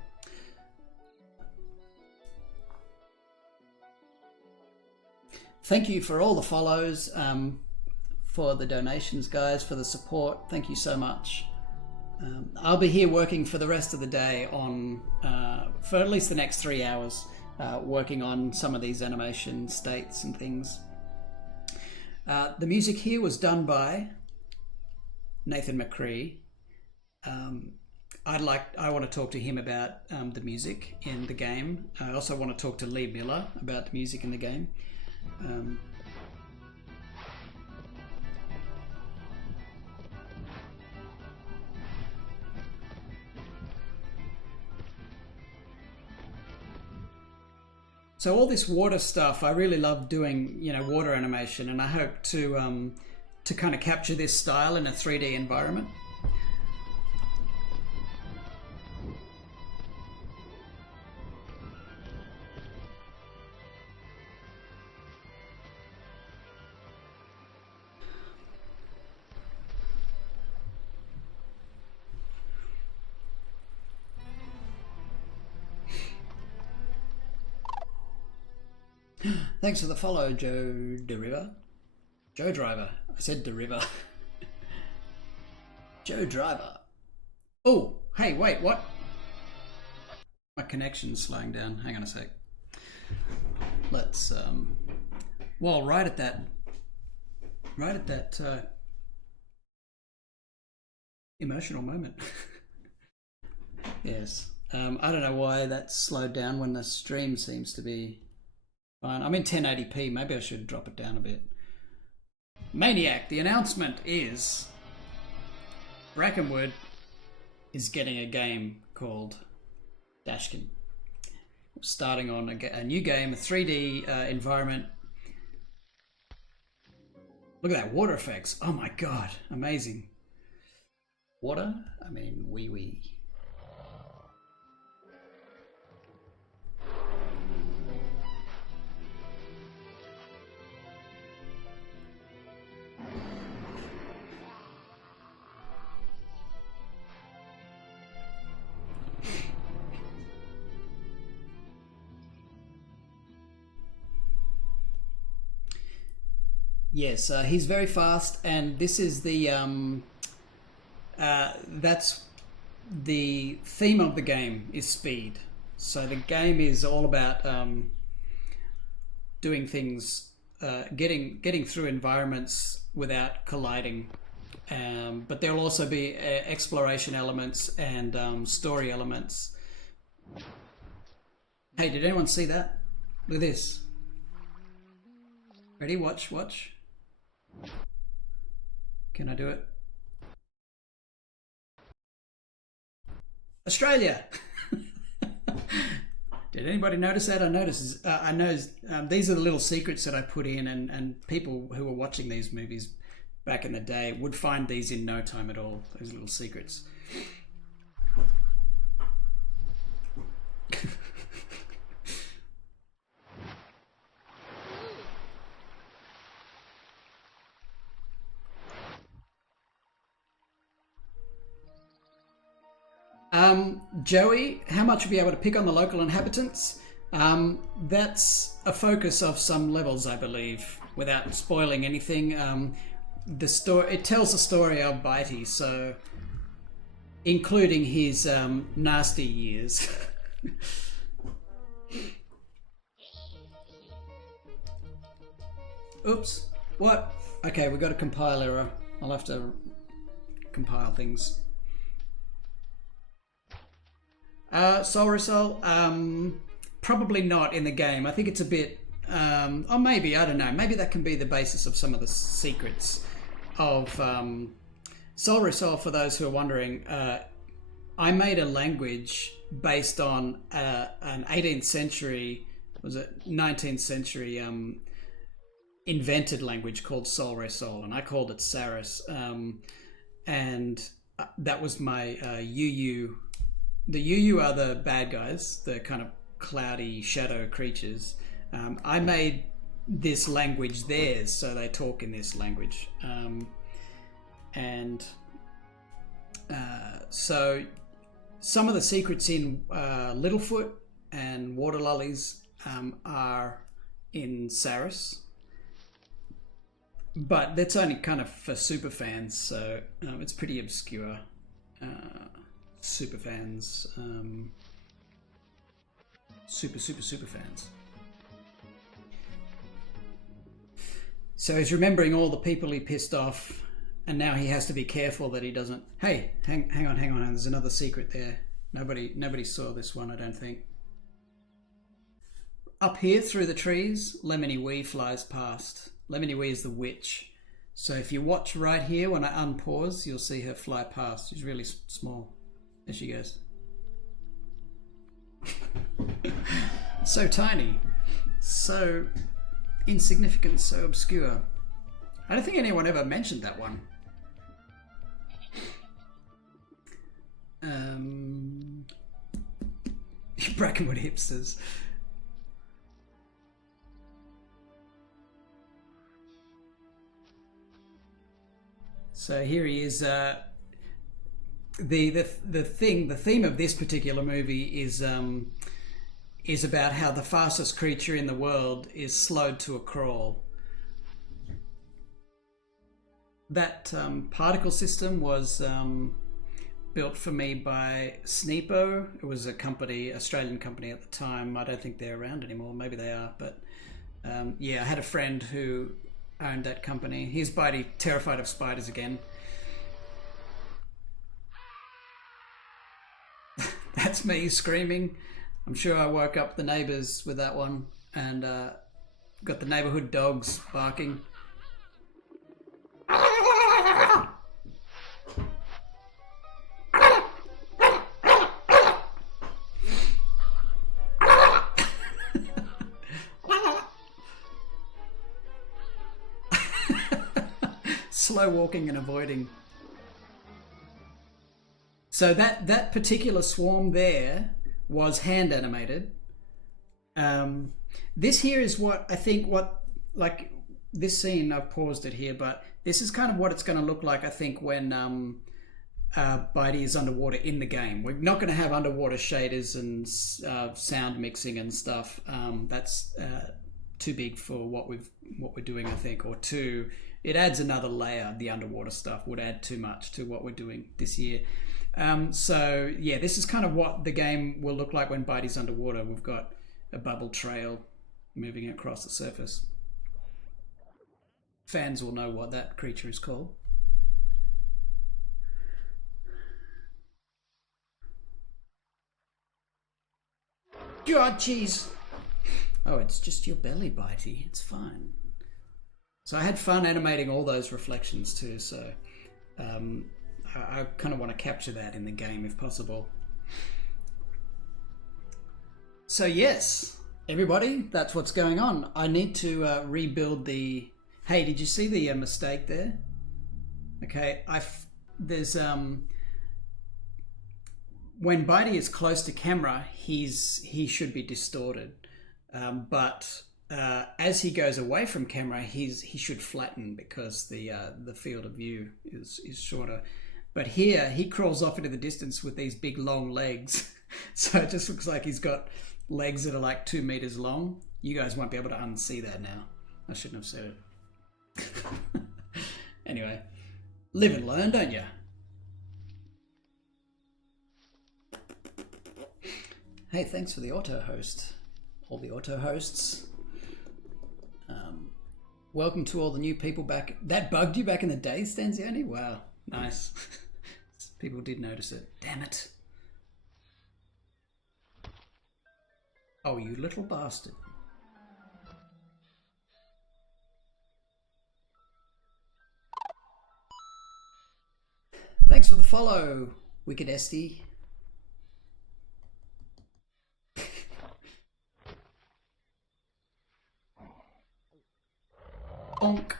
Thank you for all the follows, for the donations, guys, for the support. Thank you so much. I'll be here working for the rest of the day on, for at least the next 3 hours, working on some of these animation states and things. The music here was done by Nathan McCree. I want to talk to him about the music in the game. I also want to talk to Lee Miller about the music in the game. So all this water stuff, I really love doing, water animation, and I hope to kind of capture this style in a 3D environment. Thanks for the follow, Joe DeRiver. Joe Driver. I said DeRiver. Joe Driver. Oh, hey, wait, what? My connection's slowing down. Hang on a sec. Let's, well, right at that emotional moment. Yes. I don't know why that slowed down when the stream seems to be fine. I'm in 1080p. Maybe I should drop it down a bit. Maniac, the announcement is Brackenwood is getting a game called Dashkin. Starting on a new game, a 3D environment. Look at that, water effects. Oh my god, amazing. Water? I mean, wee. Yes, he's very fast, and this is the that's the theme of the game is speed. So the game is all about doing things, getting through environments without colliding. But there will also be exploration elements and story elements. Hey, did anyone see that? Look at this. Ready? Watch. Can I do it? Australia. Did anybody notice that? I noticed. I know these are the little secrets that I put in, and people who were watching these movies back in the day would find these in no time at all. Those little secrets. Joey, how much will you be able to pick on the local inhabitants? That's a focus of some levels, I believe, without spoiling anything. The story, it tells the story of Bitey, so including his nasty years. Oops. What? Okay, we got a compile error. I'll have to compile things. Soul Resol, probably not in the game. I think it's a bit, or maybe, I don't know, maybe that can be the basis of some of the secrets of Soul Resol. For those who are wondering, I made a language based on an 18th century, was it 19th century invented language called Soul Resol, and I called it Saris, and that was my UU. The UU are the bad guys, the kind of cloudy shadow creatures. I made this language theirs, so they talk in this language. So some of the secrets in Littlefoot and Water Lollies are in Saris. But that's only kind of for super fans, so it's pretty obscure. Super fans, super fans. So he's remembering all the people he pissed off And now he has to be careful that he doesn't. Hey, hang on, hang on. There's another secret there. Nobody saw this one, I don't think. Up here through the trees, Lemony Wee flies past. Lemony Wee is the witch. So if you watch right here, when I unpause, you'll see her fly past. She's really small. There she goes. So tiny. So insignificant, so obscure. I don't think anyone ever mentioned that one. Brackenwood hipsters. So here he is. The theme of this particular movie is about how the fastest creature in the world is slowed to a crawl. That particle system was built for me by Sneepo. It was a company, Australian company at the time. I don't think they're around anymore. Maybe they are, but yeah, I had a friend who owned that company. Here's Bitey, terrified of spiders again. That's me screaming. I'm sure I woke up the neighbours with that one, and got the neighbourhood dogs barking. Slow walking and avoiding. So that particular swarm there was hand animated. This here is what I think, like this scene, I've paused it here, but this is kind of what it's going to look like, I think, when Bitey is underwater in the game. We're not going to have underwater shaders and sound mixing and stuff. That's too big for what we're doing, I think, or too. It adds another layer. The underwater stuff would add too much to what we're doing this year. So yeah, this is kind of what the game will look like when Bitey's underwater. We've got a bubble trail moving across the surface. Fans will know what that creature is called. God, jeez. Oh, it's just your belly, Bitey. It's fine. So I had fun animating all those reflections too, so I kind of want to capture that in the game if possible. So yes, everybody, that's what's going on. I need to rebuild the... Hey, did you see the mistake there? Okay, there's... When Bitey is close to camera, he should be distorted. But as he goes away from camera, he should flatten because the field of view is shorter. But here he crawls off into the distance with these big long legs, so it just looks like he's got legs that are like 2 meters long. You guys won't be able to unsee that now. I shouldn't have said it. Anyway, live and learn, don't you? Hey, thanks for the auto host. All the auto hosts. Welcome to all the new people back. That bugged you back in the day, Stanzioni? Wow, nice. People did notice it. Damn it. Oh, you little bastard. Thanks for the follow, Wicked Esty. Bonk.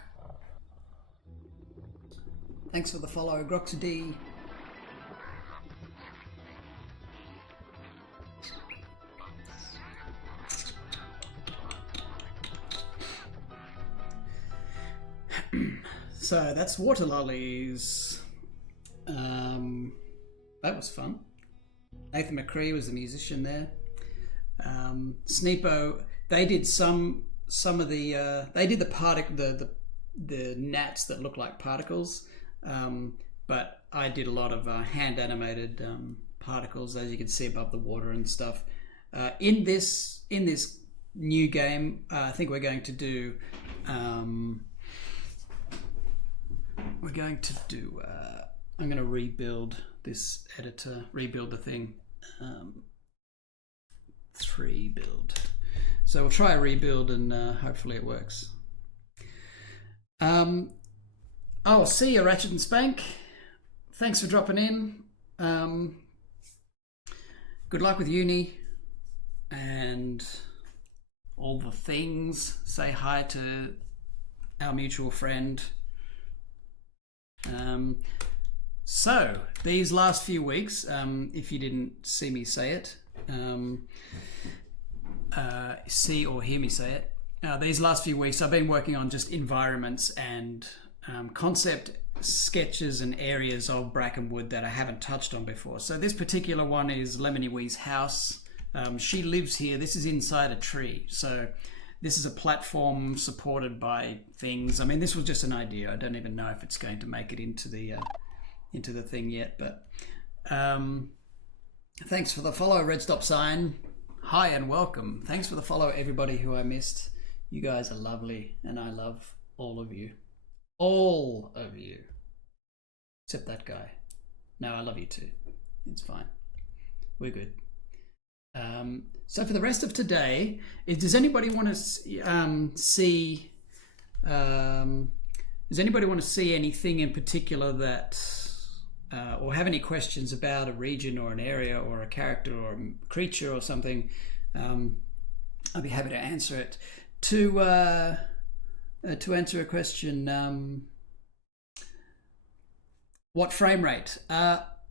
Thanks for the follow, Grox D. So that's Water Lollies. That was fun. Nathan McCree was the musician there. Sneepo, they did some of the they did the gnats that look like particles, but I did a lot of hand animated particles, as you can see above the water and stuff. In this new game, I think we're going to do going to do, I'm going to rebuild this editor, rebuild the thing. 3 build. So we'll try a rebuild and hopefully it works. Oh, see you, Ratchet and Spank. Thanks for dropping in. Good luck with uni and all the things. Say hi to our mutual friend. So these last few weeks, if you didn't see me say it, see or hear me say it, these last few weeks I've been working on just environments and concept sketches and areas of Brackenwood that I haven't touched on before. So this particular one is Lemony Wee's house. She lives here. This is inside a tree. So this is a platform supported by things. I mean, this was just an idea. I don't even know if it's going to make it into the thing yet. But thanks for the follow, Red Stop Sign. Hi and welcome. Thanks for the follow, everybody who I missed. You guys are lovely, and I love all of you. All of you. Except that guy. No, I love you too. It's fine. We're good. So for the rest of today, does anybody want to see? Does anybody want to see anything in particular that, or have any questions about a region or an area or a character or a creature or something? I'll be happy to answer it. To answer a question, what frame rate?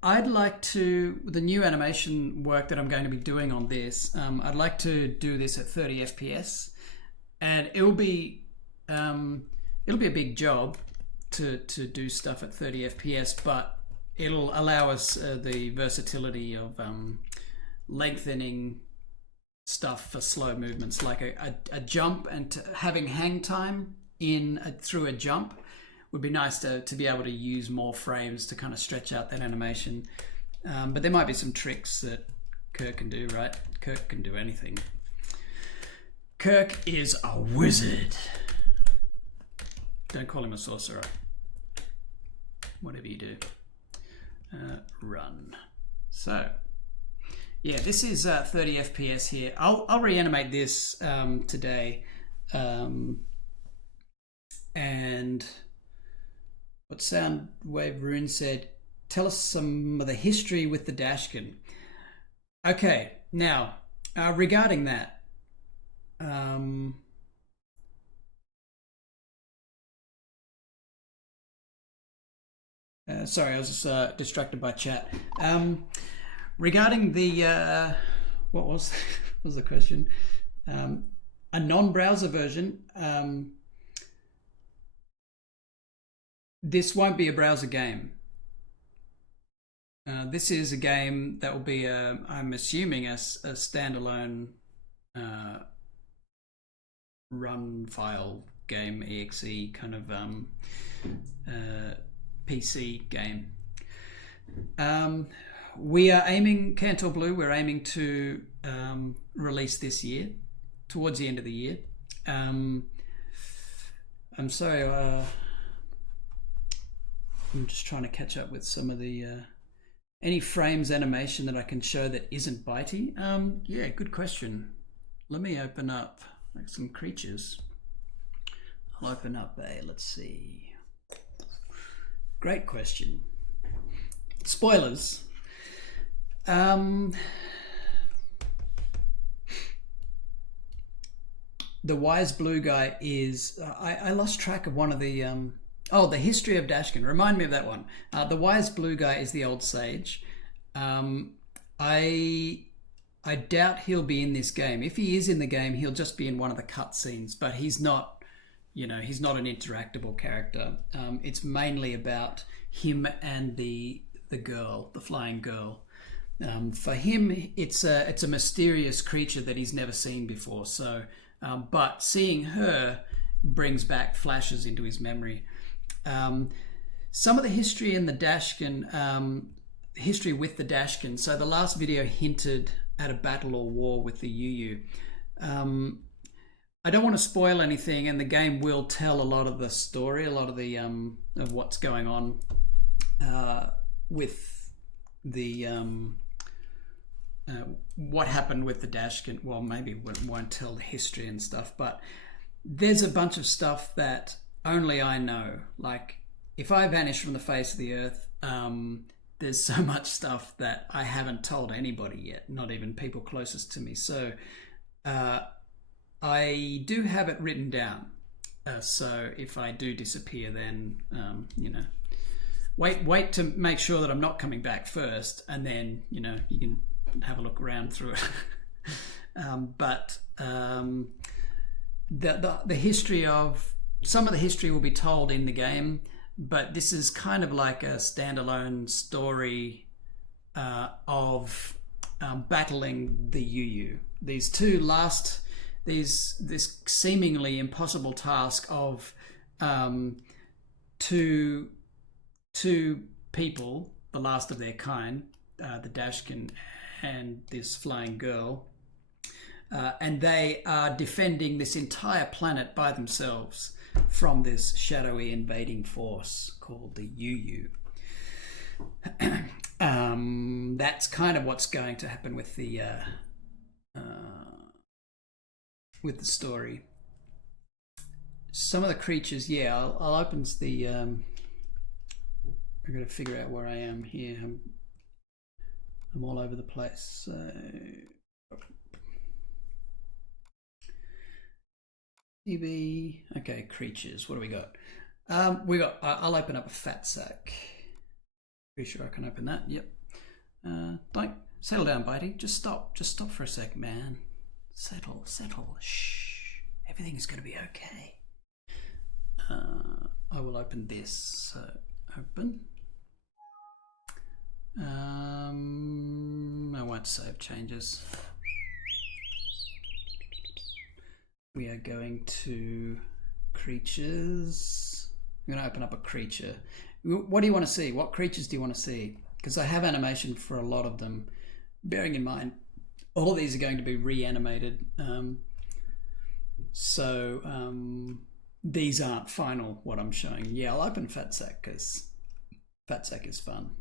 I'd like to, the new animation work that I'm going to be doing on this, I'd like to do this at 30 FPS, and it'll be a big job to do stuff at 30 FPS, but it'll allow us the versatility of lengthening stuff for slow movements, like a jump, and having hang time through a jump would be nice to be able to use more frames to kind of stretch out that animation. But there might be some tricks that Kirk can do, right? Kirk can do anything. Kirk is a wizard. Don't call him a sorcerer. Whatever you do. Run. So, yeah, this is 30 FPS here. I'll reanimate this today. And what Soundwave Rune said, tell us some of the history with the Dashkin. Okay, now, regarding that, sorry, I was just distracted by chat. Regarding the, what was the question? A non-browser version. This won't be a browser game. This is a game that will be, I'm assuming, a standalone run file game, exe kind of PC game. We are aiming, Cantor Blue, we're aiming to release this year, towards the end of the year. I'm sorry, I'm just trying to catch up with some of the any frames animation that I can show that isn't Bitey. Yeah, good question. Let me open up like some creatures. I'll open up let's see. Great question. Spoilers. The wise blue guy is I lost track of one of the the history of Dashkin. Remind me of that one. The wise blue guy is the old sage. I doubt he'll be in this game. If he is in the game, he'll just be in one of the cutscenes, but he's not, he's not an interactable character. It's mainly about him and the girl, the flying girl. For him, it's a mysterious creature that he's never seen before. So, but seeing her brings back flashes into his memory. Some of the history in the Dashkin, history with the Dashkin. So the last video hinted at a battle or war with the UU. I don't want to spoil anything, and the game will tell a lot of the story, a lot of the of what's going on with the what happened with the Dashkin. Well, maybe we won't tell the history and stuff, but there's a bunch of stuff that only I know. Like, if I vanish from the face of the earth, there's so much stuff that I haven't told anybody yet, not even people closest to me. So I do have it written down. So if I do disappear, then wait to make sure that I'm not coming back first, and then you can have a look around through it. But the history of some of the history will be told in the game, but this is kind of like a standalone story of battling the UU. These two last this seemingly impossible task of two people, the last of their kind, the Dashkin and this flying girl, and they are defending this entire planet by themselves from this shadowy invading force called the UU. That's kind of what's going to happen with the story. Some of the creatures, I'll open the. I'm going to figure out where I am here. I'm all over the place. So. TV. Okay, creatures. What do we got? I'll open up a fat sack. Pretty sure I can open that. Yep. Settle down, Bitey. Just stop for a sec, man. Settle. Shh. Everything is going to be okay. I will open this. So open. I won't save changes. We are going to creatures. I'm going to open up a creature. What do you want to see? What creatures do you want to see? Because I have animation for a lot of them. Bearing in mind, all of these are going to be reanimated. These aren't final, what I'm showing. Yeah, I'll open Fat Sack because Fat Sack is fun.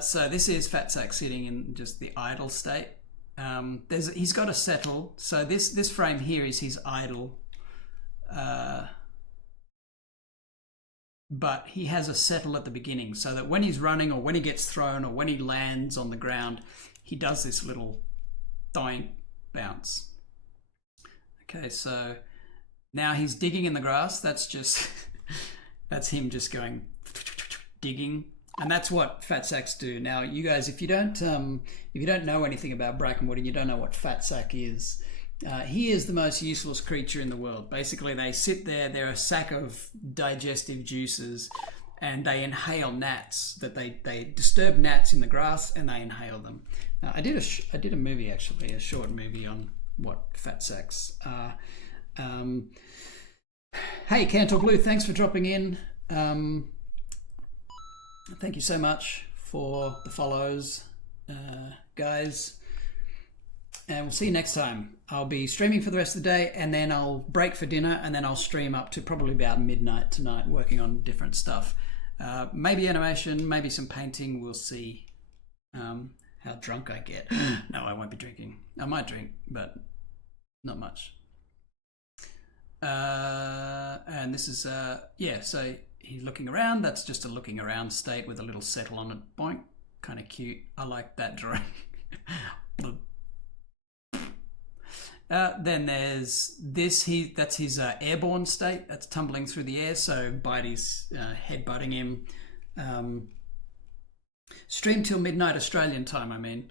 So this is Fat Sack sitting in just the idle state. He's got a settle. So this frame here is his idle. But he has a settle at the beginning, so that when he's running or when he gets thrown or when he lands on the ground, he does this little doink bounce. Okay, so now he's digging in the grass. That's just that's him just going digging. And that's what fat sacks do. Now, you guys, if you don't know anything about Brackenwood and you don't know what fat sack is, he is the most useless creature in the world. Basically, they sit there. They're a sack of digestive juices, and they inhale gnats. That they disturb gnats in the grass, and they inhale them. I did a movie, actually, a short movie on what fat sacks are. Hey, Cantor Blue, thanks for dropping in. Thank you so much for the follows, guys. And we'll see you next time. I'll be streaming for the rest of the day, and then I'll break for dinner, and then I'll stream up to probably about midnight tonight, working on different stuff. Maybe animation, maybe some painting. We'll see how drunk I get. No, I won't be drinking. I might drink, but not much. And this is, so he's looking around. That's just a looking around state with a little settle on it. Boink. Kind of cute. I like that drawing. Then there's this. That's his airborne state. That's tumbling through the air. So Bitey's headbutting him. Stream till midnight Australian time. I mean,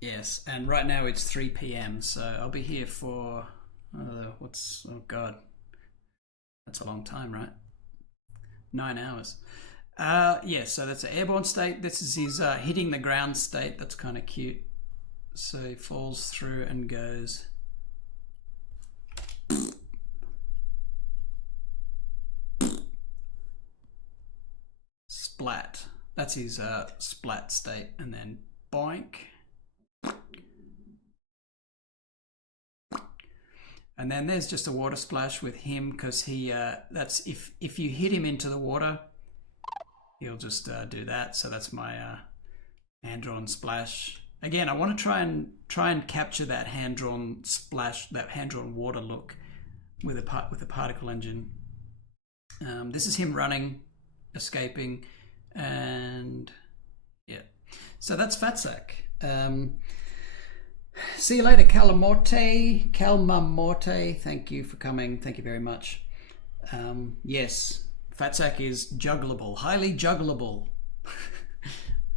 yes. And right now it's 3 p.m. So I'll be here for oh god, that's a long time, right? 9 hours. So that's an airborne state. This is his hitting the ground state. That's kind of cute. So he falls through and goes. Splat. That's his splat state, and then boink. And then there's just a water splash with him because he that's if you hit him into the water, he'll just do that. So that's my hand-drawn splash. Again, I want to try and capture that hand-drawn splash, that hand-drawn water look with a particle engine. This is him running, escaping, and yeah. So that's Fatsack. See you later, Calmamorte. Thank you for coming. Thank you very much. Yes, Fatsack is juggleable, highly juggleable.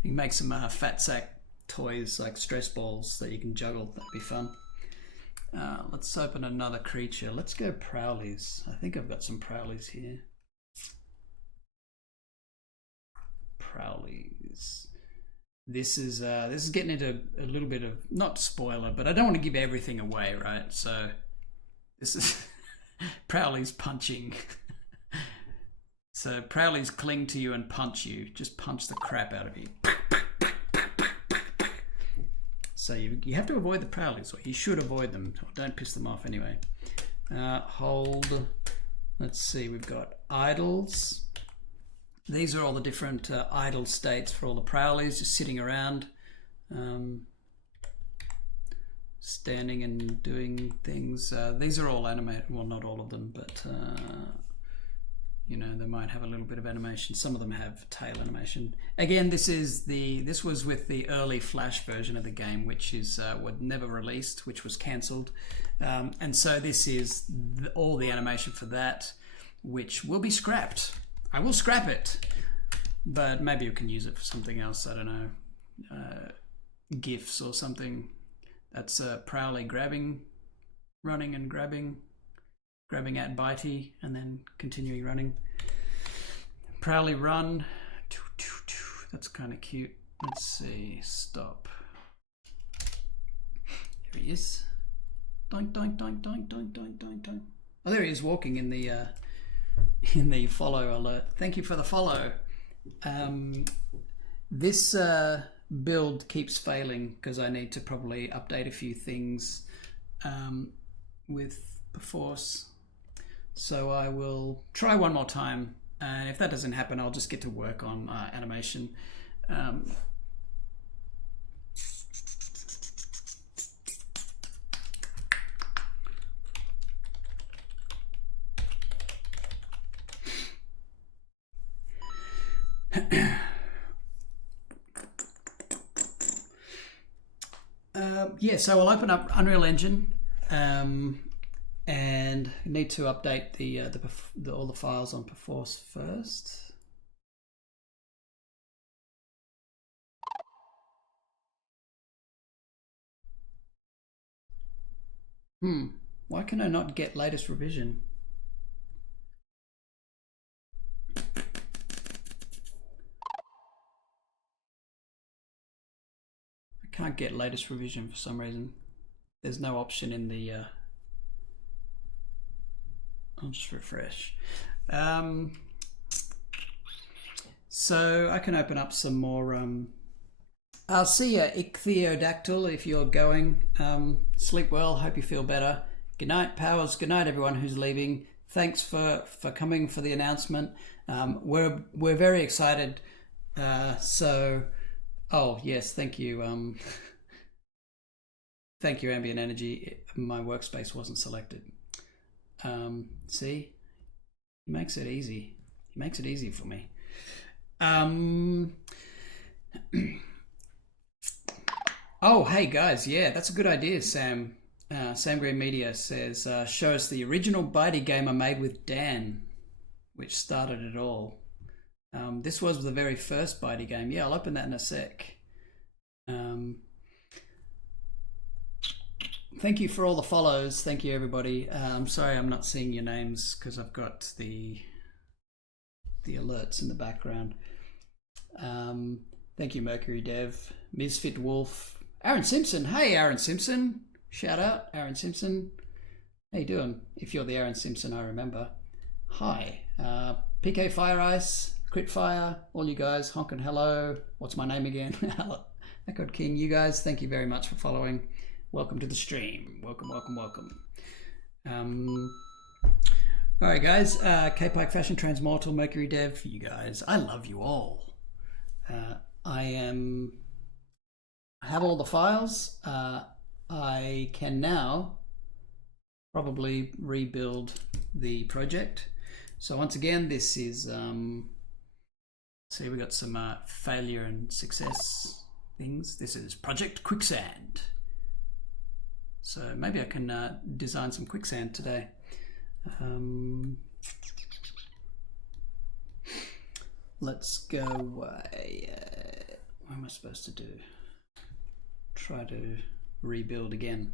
You can make some Fatsack toys like stress balls that you can juggle. That'd be fun. Let's open another creature. Let's go Prowlies. I think I've got some Prowlies here. Prowlies. This is getting into a little bit of, not spoiler, but I don't want to give everything away, right? So this is Prowlies punching. So Prowlies cling to you and punch you. Just punch the crap out of you. So you have to avoid the Prowlies, or you should avoid them. Don't piss them off anyway. Hold. Let's see, we've got Idols. These are all the different idle states for all the Prowlies, just sitting around, standing and doing things. This are all animated. Well, not all of them, but you know, they might have a little bit of animation. Some of them have tail animation. Again, this was with the early Flash version of the game, which is was never released, which was cancelled, and so this is all the animation for that, which will be scrapped. I will scrap it, but maybe you can use it for something else. I don't know, GIFs or something. That's Prowly grabbing, running and grabbing at Bitey, and then continuing running. Prowly run. That's kind of cute. Let's see. Stop. There he is. Doink, doink, doink, doink, doink, doink, doink, doink. Oh, there he is walking in the follow alert. Thank you for the follow. This build keeps failing because I need to probably update a few things with Perforce. So I will try one more time, and if that doesn't happen, I'll just get to work on animation. Yeah, so I'll open up Unreal Engine, and need to update all the files on Perforce first. Why can I not get latest revision? Can't get latest revision for some reason. There's no option in the I'll just refresh. So I can open up some more. I'll see you, Ichthyodactyl, if you're going. Sleep well, hope you feel better. Good night, Powers. Good night, everyone who's leaving. Thanks for coming for the announcement. We're very excited. Oh yes, thank you. Thank you, Ambient Energy. My workspace wasn't selected. See, he makes it easy. He makes it easy for me. Oh, hey guys, yeah, that's a good idea, Sam. Sam Green Media says, show us the original Bitey game I made with Dan, which started it all. This was the very first Bitey game. Yeah, I'll open that in a sec. Thank you for all the follows. Thank you, everybody. I'm sorry I'm not seeing your names because I've got the alerts in the background. Thank you, Mercury Dev, Misfit Wolf, Aaron Simpson. Hey, Aaron Simpson. Shout out, Aaron Simpson. How you doing? If you're the Aaron Simpson I remember. Hi. PK Fire Ice. Critfire, all you guys, honkin' hello. What's my name again? Echoed King, you guys, thank you very much for following. Welcome to the stream. Welcome, welcome, welcome. All right, guys. K-Pike Fashion, Transmortal, Mercury Dev, you guys. I love you all. I have all the files. I can now probably rebuild the project. So once again, this is see, we got some failure and success things. This is Project Quicksand. So maybe I can design some quicksand today. Let's go away. What am I supposed to do? Try to rebuild again.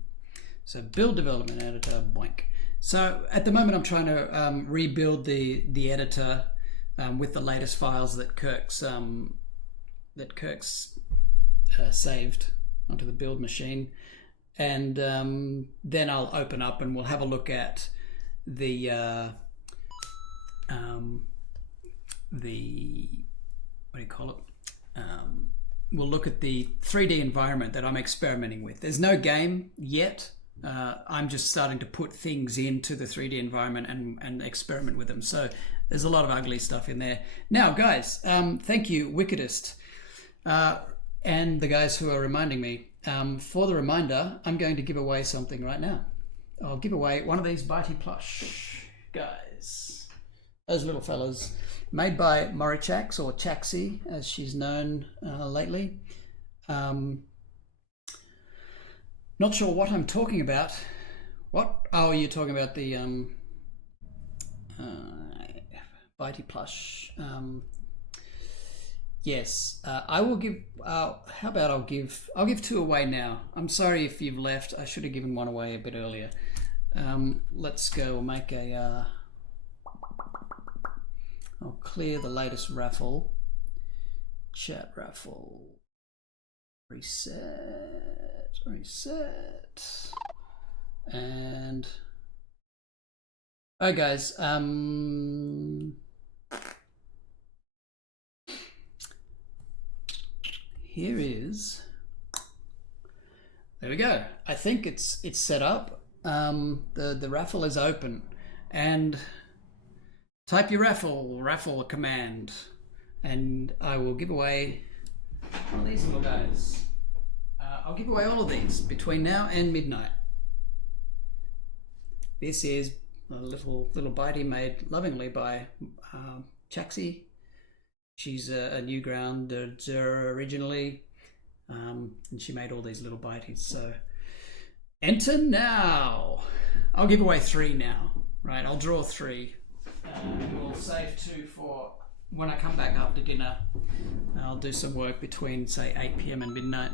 So build development editor, boink. So at the moment I'm trying to rebuild the editor with the latest files that Kirk's saved onto the build machine, and then I'll open up and we'll have a look at the what do you call it? We'll look at the 3D environment that I'm experimenting with. There's no game yet. I'm just starting to put things into the 3D environment and experiment with them. So there's a lot of ugly stuff in there. Now, guys, thank you, Wickedest, and the guys who are reminding me. For the reminder, I'm going to give away something right now. I'll give away one of these Bitey plush guys. Those little fellas. Made by Morichax, or Chaxi, as she's known lately. Not sure what I'm talking about. What? Oh, you're talking about the Bitey plush. Yes, I will give. How about I'll give two away now. I'm sorry if you've left. I should have given one away a bit earlier. Let's go make a. I'll clear the latest raffle. Chat raffle. Reset. And alright, guys. Here is. There we go. I think it's set up. The raffle is open, and type your raffle command, and I will give away one of these little guys. I'll give away all of these between now and midnight. This is a little bitey made lovingly by Chaxi. She's a Newgrounder originally, and she made all these little bites. So enter now. I'll give away 3 now. Right, I'll draw 3. We'll save 2 for when I come back after dinner. I'll do some work between, say, 8 PM and midnight.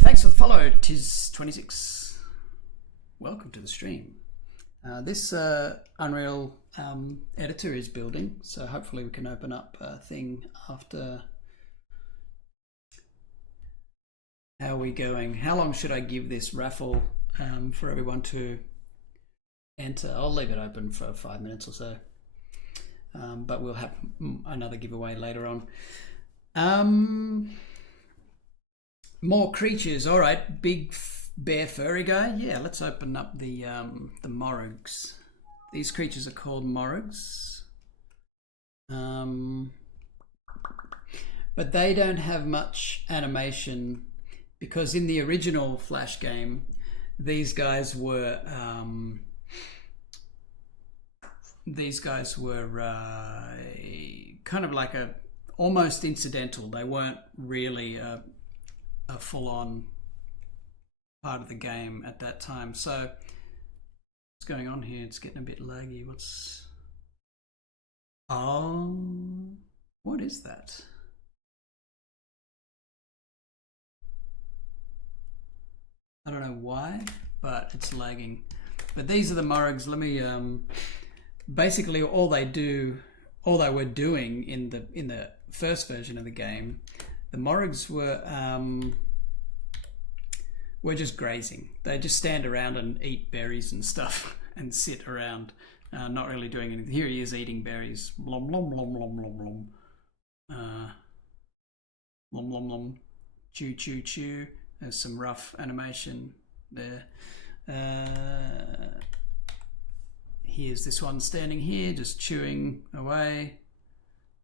Thanks for the follow, Tiz26. Welcome to the stream. This Unreal editor is building, so hopefully we can open up a thing after. How are we going? How long should I give this raffle for everyone to enter? I'll leave it open for 5 minutes or so, but we'll have another giveaway later on. More creatures. All right, big bear furry guy. Yeah, let's open up the Morrigs. These creatures are called Morrigs, but they don't have much animation. Because in the original Flash game, these guys were kind of like almost incidental. They weren't really a full-on part of the game at that time. So what's going on here? It's getting a bit laggy. What is that? I don't know why, but it's lagging. But these are the Morrigs. Let me basically all they were doing in the first version of the game, the Morrigs were were just grazing. They just stand around and eat berries and stuff and sit around, not really doing anything. Here he is eating berries. Blom, blom, blom, blom, blom, blom. Blom, blom, blom. Chew, chew, chew. There's some rough animation there. Here's this one standing here, just chewing away.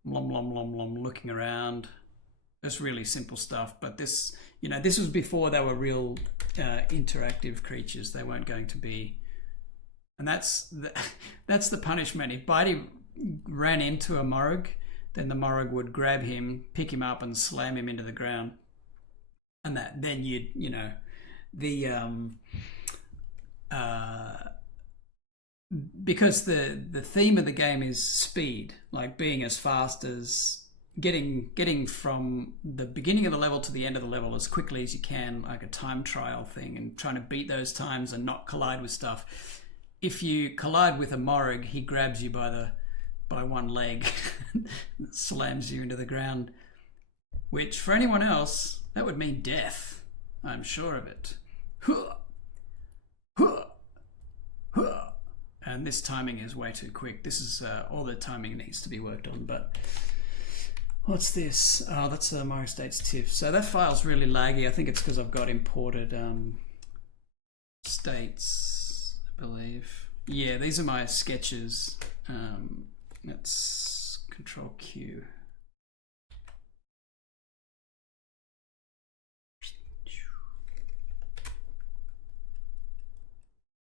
Blom, blom, blom, blom, looking around. Just really simple stuff. But this, this was before they were real interactive creatures. They weren't going to be. And that's the punishment. If Bitey ran into a Morag, then the Morag would grab him, pick him up, and slam him into the ground. And then you'd, because the theme of the game is speed, like being as fast as getting from the beginning of the level to the end of the level as quickly as you can, like a time trial thing, and trying to beat those times and not collide with stuff. If you collide with a Morag, he grabs you by one leg, slams you into the ground, which for anyone else that would mean death. I'm sure of it. And this timing is way too quick. This is all the timing needs to be worked on. But what's this? Oh, that's Mario States TIFF. So that file's really laggy. I think it's because I've got imported states, I believe. Yeah, these are my sketches. Let's Control Q.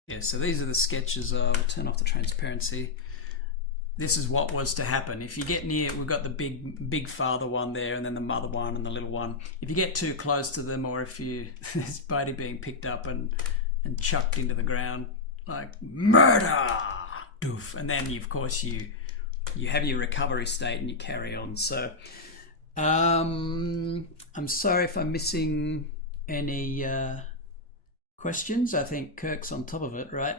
Yeah, so these are the sketches. I'll turn off the transparency. This is what was to happen. If you get near, we've got the big father one there, and then the mother one and the little one. If you get too close to them, or if there's Bitey being picked up and chucked into the ground, like murder, doof. And then of course you have your recovery state and you carry on. So I'm sorry if I'm missing any questions. I think Kirk's on top of it, right?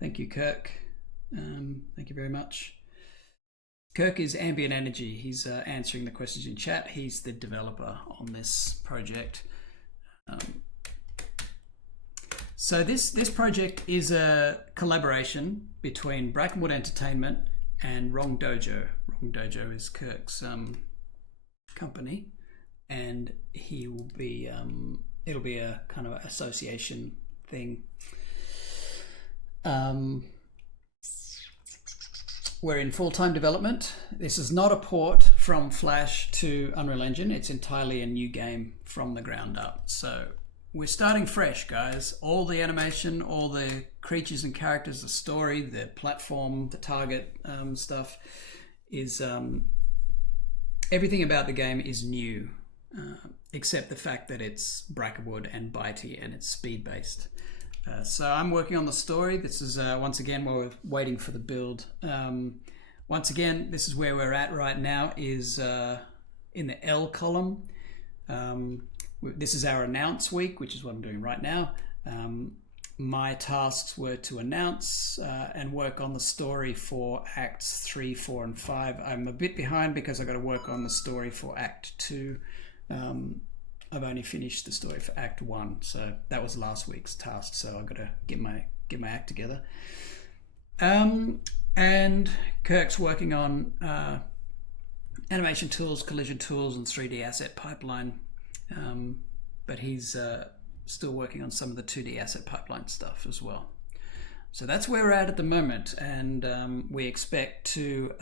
Thank you, Kirk. Thank you very much. Kirk is Ambient Energy. He's answering the questions in chat. He's the developer on this project. So this project is a collaboration between Brackenwood Entertainment and Wrong Dojo. Wrong Dojo is Kirk's company, and he will be it'll be a kind of association thing. We're in full-time development. This is not a port from Flash to Unreal Engine. It's entirely a new game from the ground up. So we're starting fresh, guys. All the animation, all the creatures and characters, the story, the platform, the target stuff is everything about the game is new, except the fact that it's Brackenwood and Bitey and it's speed-based. So I'm working on the story. This is once again while we're waiting for the build. Once again, this is where we're at right now, is in the L column. This is our announce week, which is what I'm doing right now. My tasks were to announce and work on the story for Acts 3, 4, and 5. I'm a bit behind because I've got to work on the story for Act 2. I've only finished the story for Act 1, so that was last week's task. So I've got to get my act together. And Kirk's working on animation tools, collision tools, and 3D asset pipeline. But he's still working on some of the 2D asset pipeline stuff as well. So that's where we're at the moment, and we expect to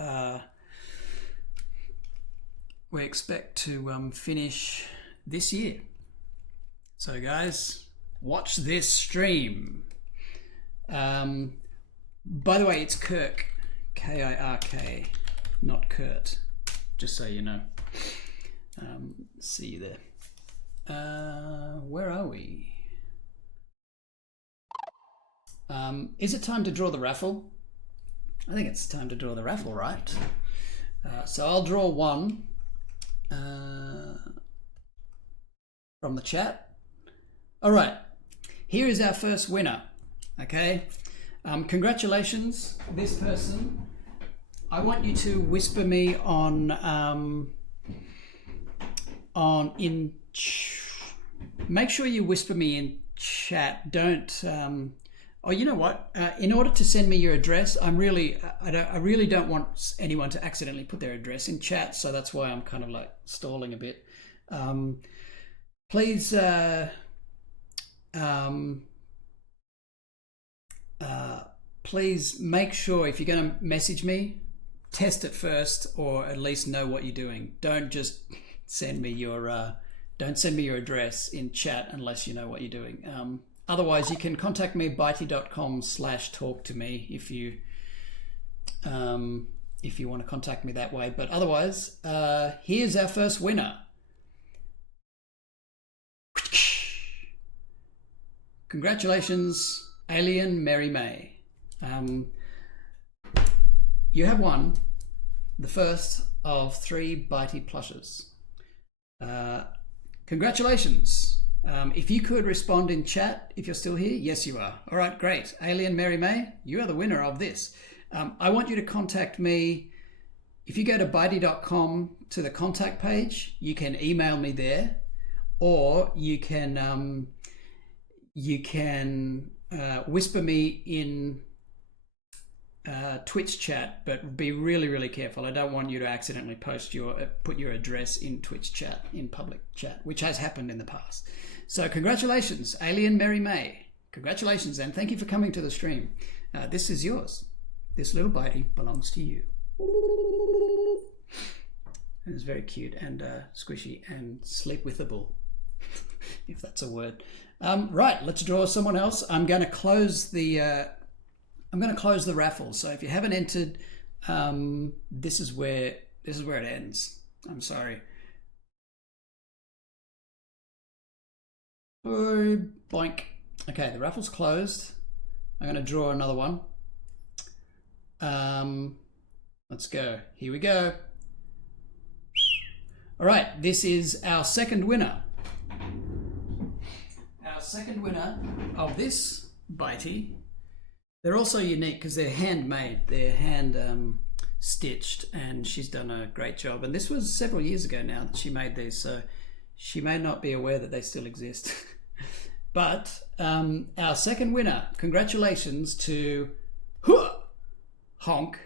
finish this year. So guys, watch this stream. By the way, it's Kirk, K-I-R-K, not Kurt, just so you know. See you there. Where are we? Is it time to draw the raffle? I think it's time to draw the raffle, right? So I'll draw one from the chat. All right, here is our first winner. Okay, congratulations, this person. I want you to whisper me make sure you whisper me in chat, don't. Oh, you know what? In order to send me your address, I really don't want anyone to accidentally put their address in chat, so that's why I'm kind of like stalling a bit. Please, please make sure if you're going to message me, test it first, or at least know what you're doing. Don't just send me your address in chat unless you know what you're doing. Otherwise, you can contact me bitey.com/talk to me if you want to contact me that way. But otherwise, here's our first winner. Congratulations, Alien Mary May. You have won the first of 3 Bitey plushes. Congratulations. If you could respond in chat, if you're still here, yes you are. All right, great. Alien Mary May, you are the winner of this. I want you to contact me. If you go to bitey.com to the contact page, you can email me there, or you can whisper me in Twitch chat, but be really, really careful. I don't want you to accidentally put your address in Twitch chat, in public chat, which has happened in the past. So congratulations, Alien Mary May. Congratulations, and thank you for coming to the stream. This is yours. This little bitey belongs to you. And it's very cute and squishy and sleep withable, if that's a word. Right, let's draw someone else. I'm going to close the raffle. So if you haven't entered, this is where it ends. I'm sorry. Boink. Okay, the raffle's closed. I'm going to draw another one. Let's go. Here we go. All right, this is our second winner. Our second winner of this Bitey. They're also unique because they're handmade. They're hand stitched, and she's done a great job. And this was several years ago now that she made these, so she may not be aware that they still exist. But our second winner, congratulations to Honk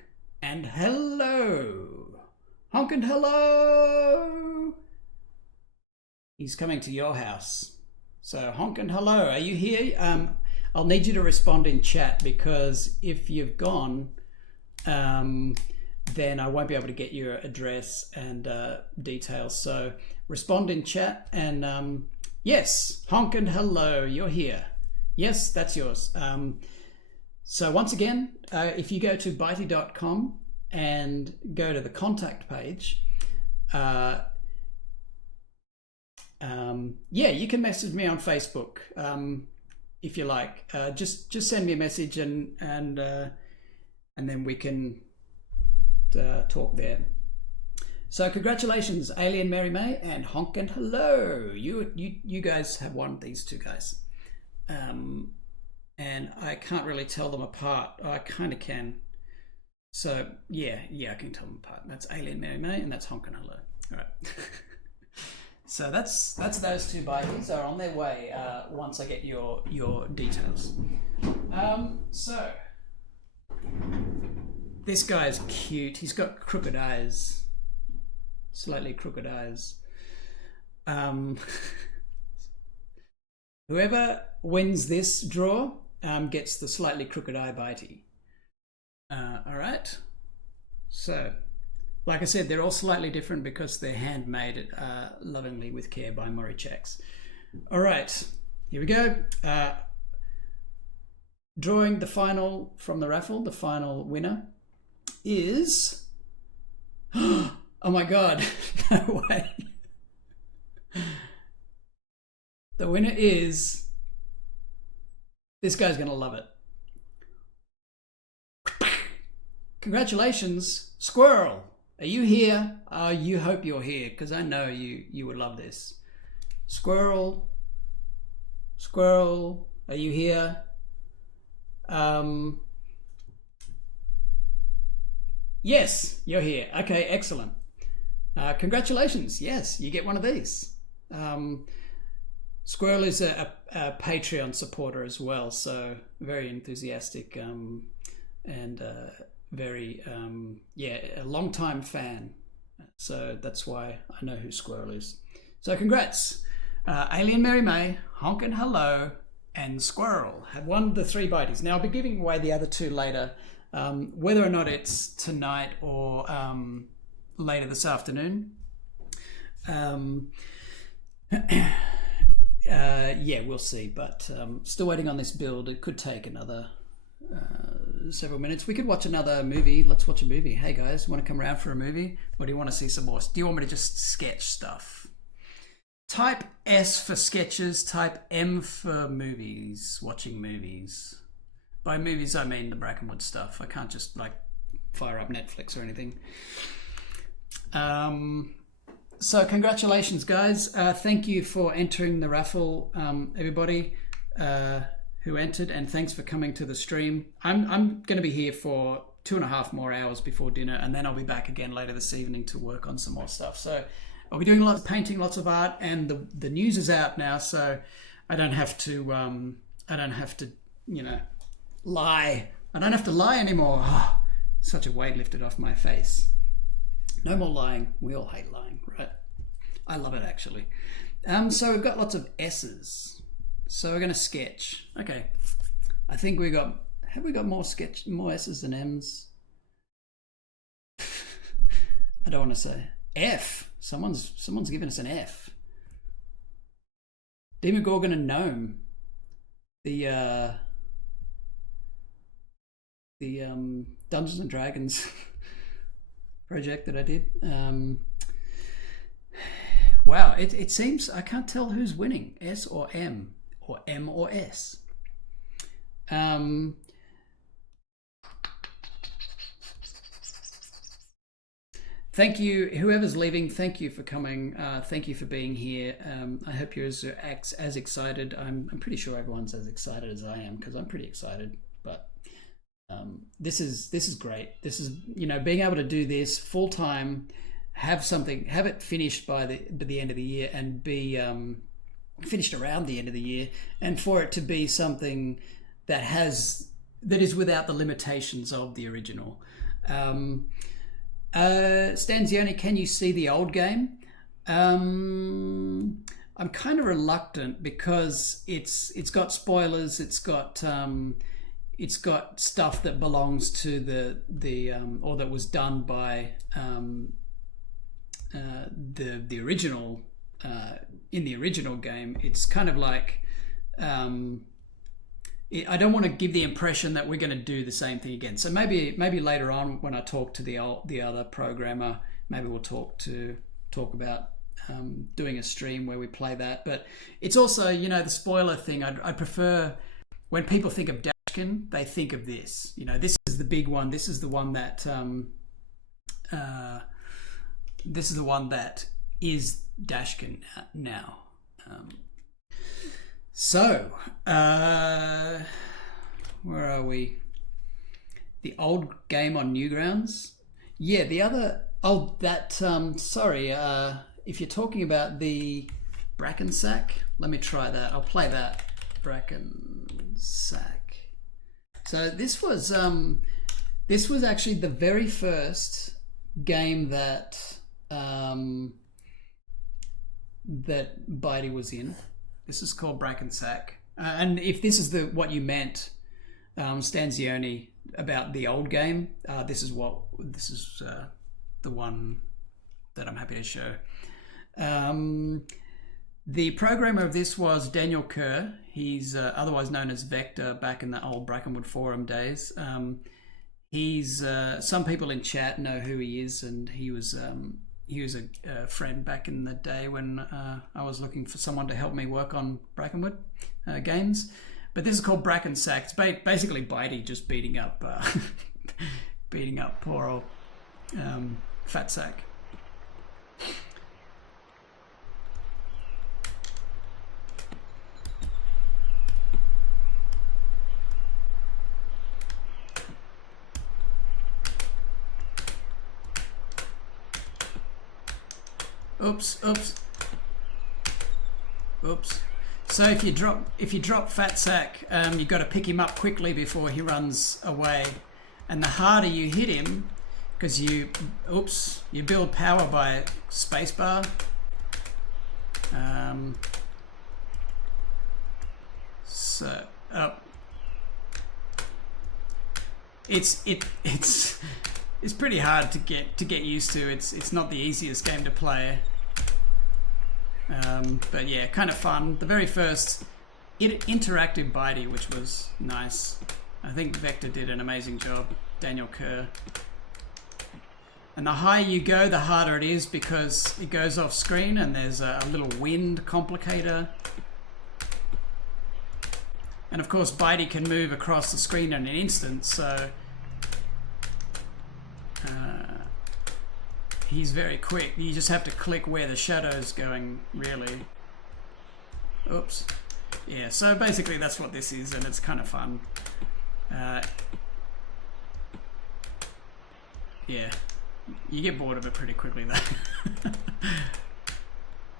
and Hello. Honk and Hello. He's coming to your house. So Honk and Hello, are you here? I'll need you to respond in chat, because if you've gone, then I won't be able to get your address and details. So respond in chat, and yes, Honk and Hello, you're here. Yes, that's yours. So once again, if you go to bitey.com and go to the contact page, yeah, you can message me on Facebook. If you like, just send me a message, and then we can talk there. So congratulations, Alien Mary May and Honk and Hello. You guys have won, these two guys, and I can't really tell them apart. I kind of can. So yeah, I can tell them apart. That's Alien Mary May and that's Honk and Hello. All right. So that's those two Bites are on their way once I get your details. So this guy's cute. He's got crooked eyes, slightly crooked eyes. Whoever wins this draw gets the slightly crooked eye Bitey. All right. So, like I said, they're all slightly different because they're handmade lovingly with care by Maury Checks. All right, here we go. Drawing the final from the raffle, the final winner is... Oh my God, no way. The winner is... This guy's gonna love it. Congratulations, Squirrel. Are you here? You hope you're here, because I know you would love this. Squirrel, are you here? Yes, you're here. Okay, excellent. Congratulations. Yes, you get one of these. Squirrel is a Patreon supporter as well, so very enthusiastic and very yeah, a long time fan. So that's why I know who Squirrel is. So congrats, Alien Mary May, Honkin' Hello, and Squirrel have won the 3 Bites. Now I'll be giving away the other 2 later, whether or not it's tonight or later this afternoon. Yeah, we'll see, but still waiting on this build. It could take another several minutes. We could watch another movie. Let's watch a movie. Hey guys, want to come around for a movie? Or do you want to see some more? Do you want me to just sketch stuff? Type S for sketches, type M for movies, watching movies. By movies I mean the Brackenwood stuff. I can't just like fire up Netflix or anything. So congratulations, guys. Thank you for entering the raffle, everybody who entered, and thanks for coming to the stream. I'm going to be here for 2.5 more hours before dinner, and then I'll be back again later this evening to work on some more stuff. So I'll be doing lots of painting, lots of art, and the news is out now, so I don't have to you know, lie. I don't have to lie anymore. Oh, such a weight lifted off my face. No more lying. We all hate lying, right? I love it, actually. So we've got lots of S's. So we're going to sketch. Okay. I think have we got more S's than M's? I don't want to say. F. Someone's given us an F. Demogorgon and Gnome. The Dungeons and Dragons project that I did. Wow, it seems I can't tell who's winning, S or M or S. Thank you, whoever's leaving. Thank you for coming. Thank you for being here. I hope you're as excited. I'm pretty sure everyone's as excited as I am, because I'm pretty excited. But this is great. This is, you know, being able to do this full time, have it finished by the end of the year, and be finished around the end of the year, and for it to be something that is without the limitations of the original. Stanzioni, can you see the old game? I'm kind of reluctant because it's got spoilers. It's got stuff that belongs to the or that was done by the original in the original game. It's kind of like I don't want to give the impression that we're going to do the same thing again. So maybe later on when I talk to the other programmer, maybe we'll talk about doing a stream where we play that. But it's also, you know, the spoiler thing. I prefer when people think of Dashkin, they think of this. You know, this is the big one. This is the one that is Dashkin now. So, where are we? The old game on Newgrounds? Yeah, the other... Oh, that... sorry, if you're talking about the Brackensack, let me try that. I'll play that. Brackensack. So this was actually the very first game that Bitey was in. This is called Brackensack. And if this is what you meant, Stanzioni, about the old game, this is the one that I'm happy to show. The programmer of this was Daniel Kerr. He's otherwise known as Vector back in the old Brackenwood forum days. He's some people in chat know who he is, and he was a friend back in the day when I was looking for someone to help me work on Brackenwood games. But this is called Brackensack. It's basically Bitey just beating up poor old Fat Sack. Oops. So if you drop Fat Sack, you've got to pick him up quickly before he runs away, and the harder you hit him, because you build power by spacebar. It's pretty hard to get used to. It's not the easiest game to play. But yeah, kind of fun. The very first interactive Bitey, which was nice. I think Vector did an amazing job. Daniel Kerr. And the higher you go, the harder it is because it goes off screen and there's a little wind complicator. And of course, Bitey can move across the screen in an instant, so he's very quick. You just have to click where the shadow's going, really. Oops. Yeah, so basically that's what this is, and it's kind of fun. Yeah, you get bored of it pretty quickly though.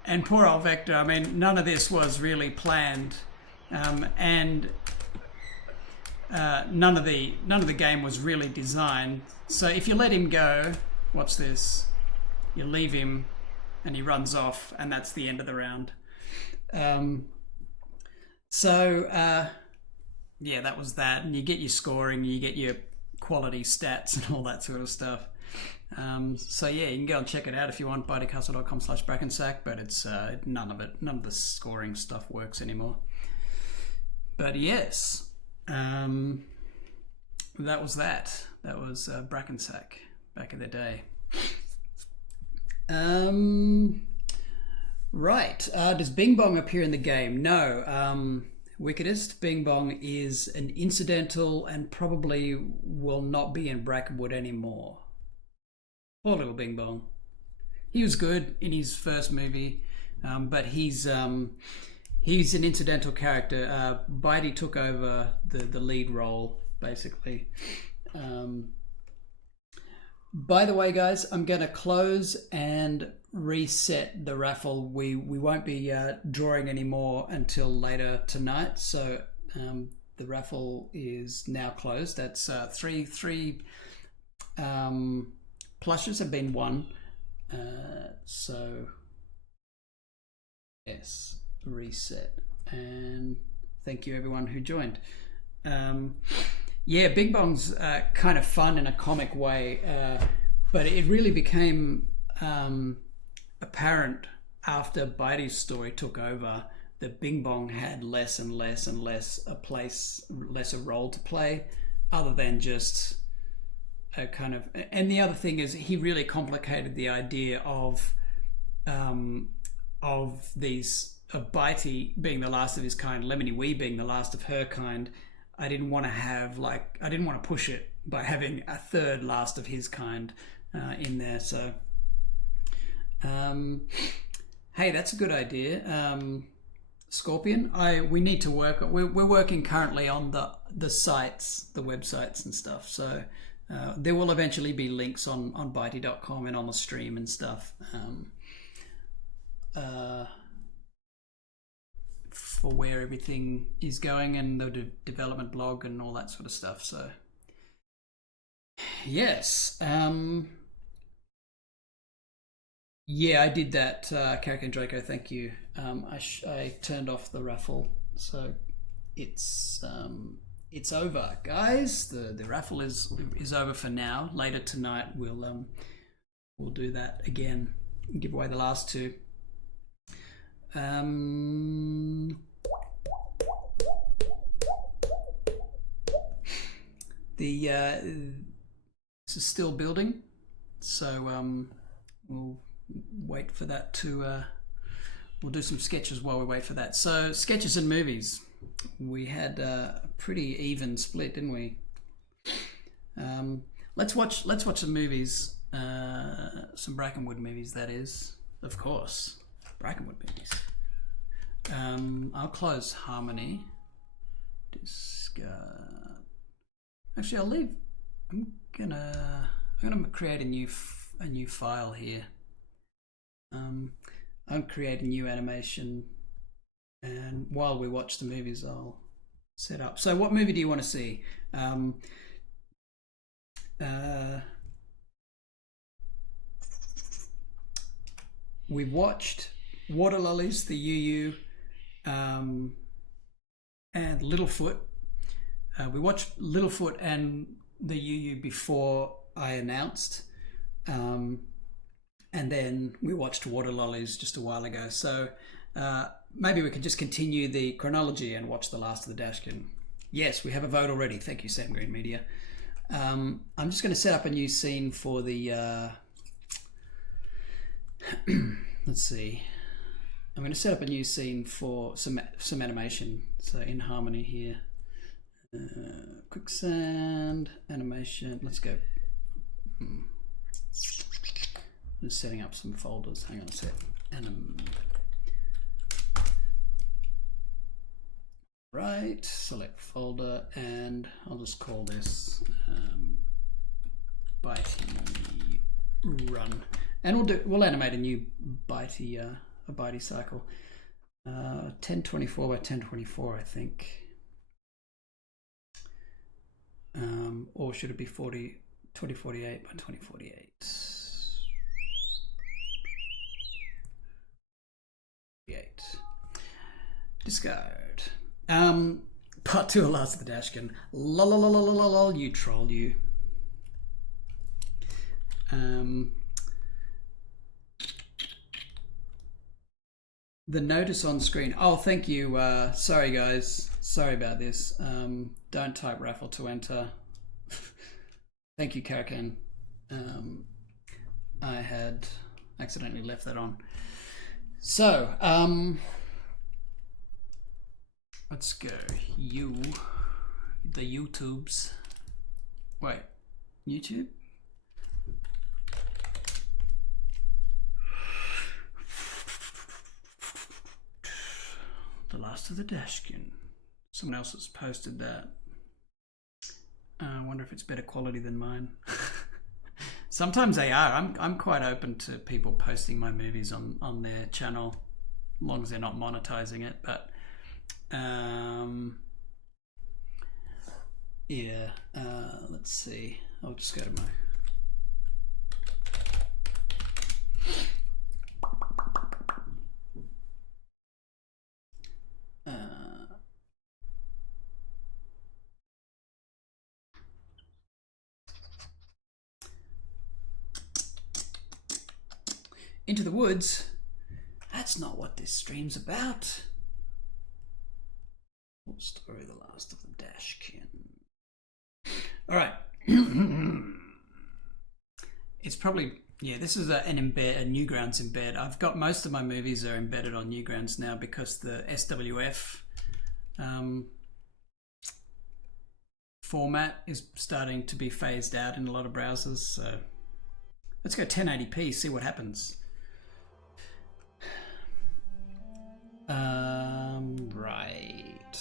And poor old Vector, I mean, none of this was really planned. And none of the game was really designed. So if you let him go, watch this, you leave him and he runs off, and that's the end of the round. Yeah, that was that. And you get your scoring, you get your quality stats and all that sort of stuff. So yeah, you can go and check it out if you want, biteycastle.com/brackensack, but it's none of the scoring stuff works anymore. But yes, that was that. That was Brackensack back in the day. Right. Does Bing Bong appear in the game? No. Wickedest, Bing Bong is an incidental and probably will not be in Brackenwood anymore. Poor little Bing Bong. He was good in his first movie, but he's an incidental character. Bitey took over the lead role, basically. By the way, guys, I'm going to close and reset the raffle. We won't be drawing anymore until later tonight, so the raffle is now closed. That's three plushes have been won. So yes, reset, and thank you everyone who joined. Yeah, Bing Bong's kind of fun in a comic way, but it really became apparent after Bitey's story took over that Bing Bong had less and less and less a role to play, other than just a kind of. And the other thing is, he really complicated the idea of Bitey being the last of his kind, Lemony Wee being the last of her kind. I didn't want to push it by having a third last of his kind in there. So, hey, that's a good idea. Scorpion, we need to work. We're working currently on the sites, the websites and stuff. So there will eventually be links on bitey.com and on the stream and stuff. For where everything is going, and the development blog and all that sort of stuff. So yes, yeah, I did that. Carrick and Draco, thank you. I turned off the raffle, so it's over, guys. The raffle is over for now. Later tonight we'll do that again and give away the last two. This is still building, so we'll wait for that to we'll do some sketches while we wait for that. So sketches and movies, we had a pretty even split, didn't we? Let's watch some movies, some Brackenwood movies, that is, of course, Brackenwood movies. I'll close Harmony. Actually, I'll leave. I'm gonna create a new file here. I'll create a new animation And while we watch the movies, I'll set up. So, what movie do you want to see? We watched Water Lollies, the UU, and Littlefoot. We watched Littlefoot and the UU before I announced. And then we watched Water Lollies just a while ago. So maybe we could just continue the chronology and watch the last of the Dashkin. Yes, we have a vote already. Thank you, Sam Green Media. I'm just going to set up a new scene for the... let's see. I'm going to set up a new scene for some animation. So in Harmony here. Quicksand, animation. Let's go. Just setting up some folders. Hang on a sec. Right, select folder, and I'll just call this Bitey Run, and we'll animate a new Bitey a Bitey cycle, 1024 by 1024, I think, or should it be 2048 by 2048? Discard. Part 2 of Last of the Dashkin. Lol, you troll, you. The notice on screen. Oh, thank you. Sorry, guys. Sorry about this. Don't type raffle to enter. Thank you, Karakan. I had accidentally left that on. So, let's go. The YouTubes. Wait, YouTube? The Last of the Dashkin. Someone else has posted that. I wonder if it's better quality than mine. Sometimes they are. I'm quite open to people posting my movies on their channel, as long as they're not monetizing it. But yeah. Let's see. I'll just go to my. Into the Woods. That's not what this stream's about. Full story, The Last of the Dashkin. All right. It's probably, yeah, this is a Newgrounds embed. I've got most of my movies are embedded on Newgrounds now because the SWF format is starting to be phased out in a lot of browsers. So let's go 1080p, see what happens. Right.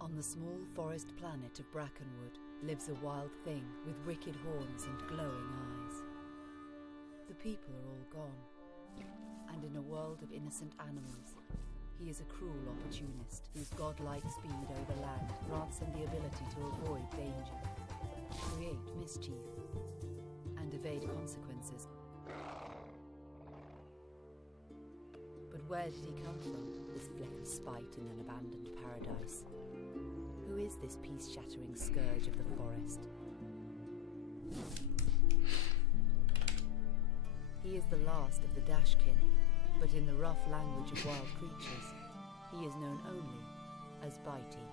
On the small forest planet of Brackenwood lives a wild thing with wicked horns and glowing eyes. The people are all gone, and in a world of innocent animals, he is a cruel opportunist whose godlike speed over land grants him the ability to avoid danger, create mischief, and evade consequences. But where did he come from, this fleck of spite in an abandoned paradise? Who is this peace-shattering scourge of the forest? He is the last of the Dashkin, but in the rough language of wild creatures, he is known only as Bitey.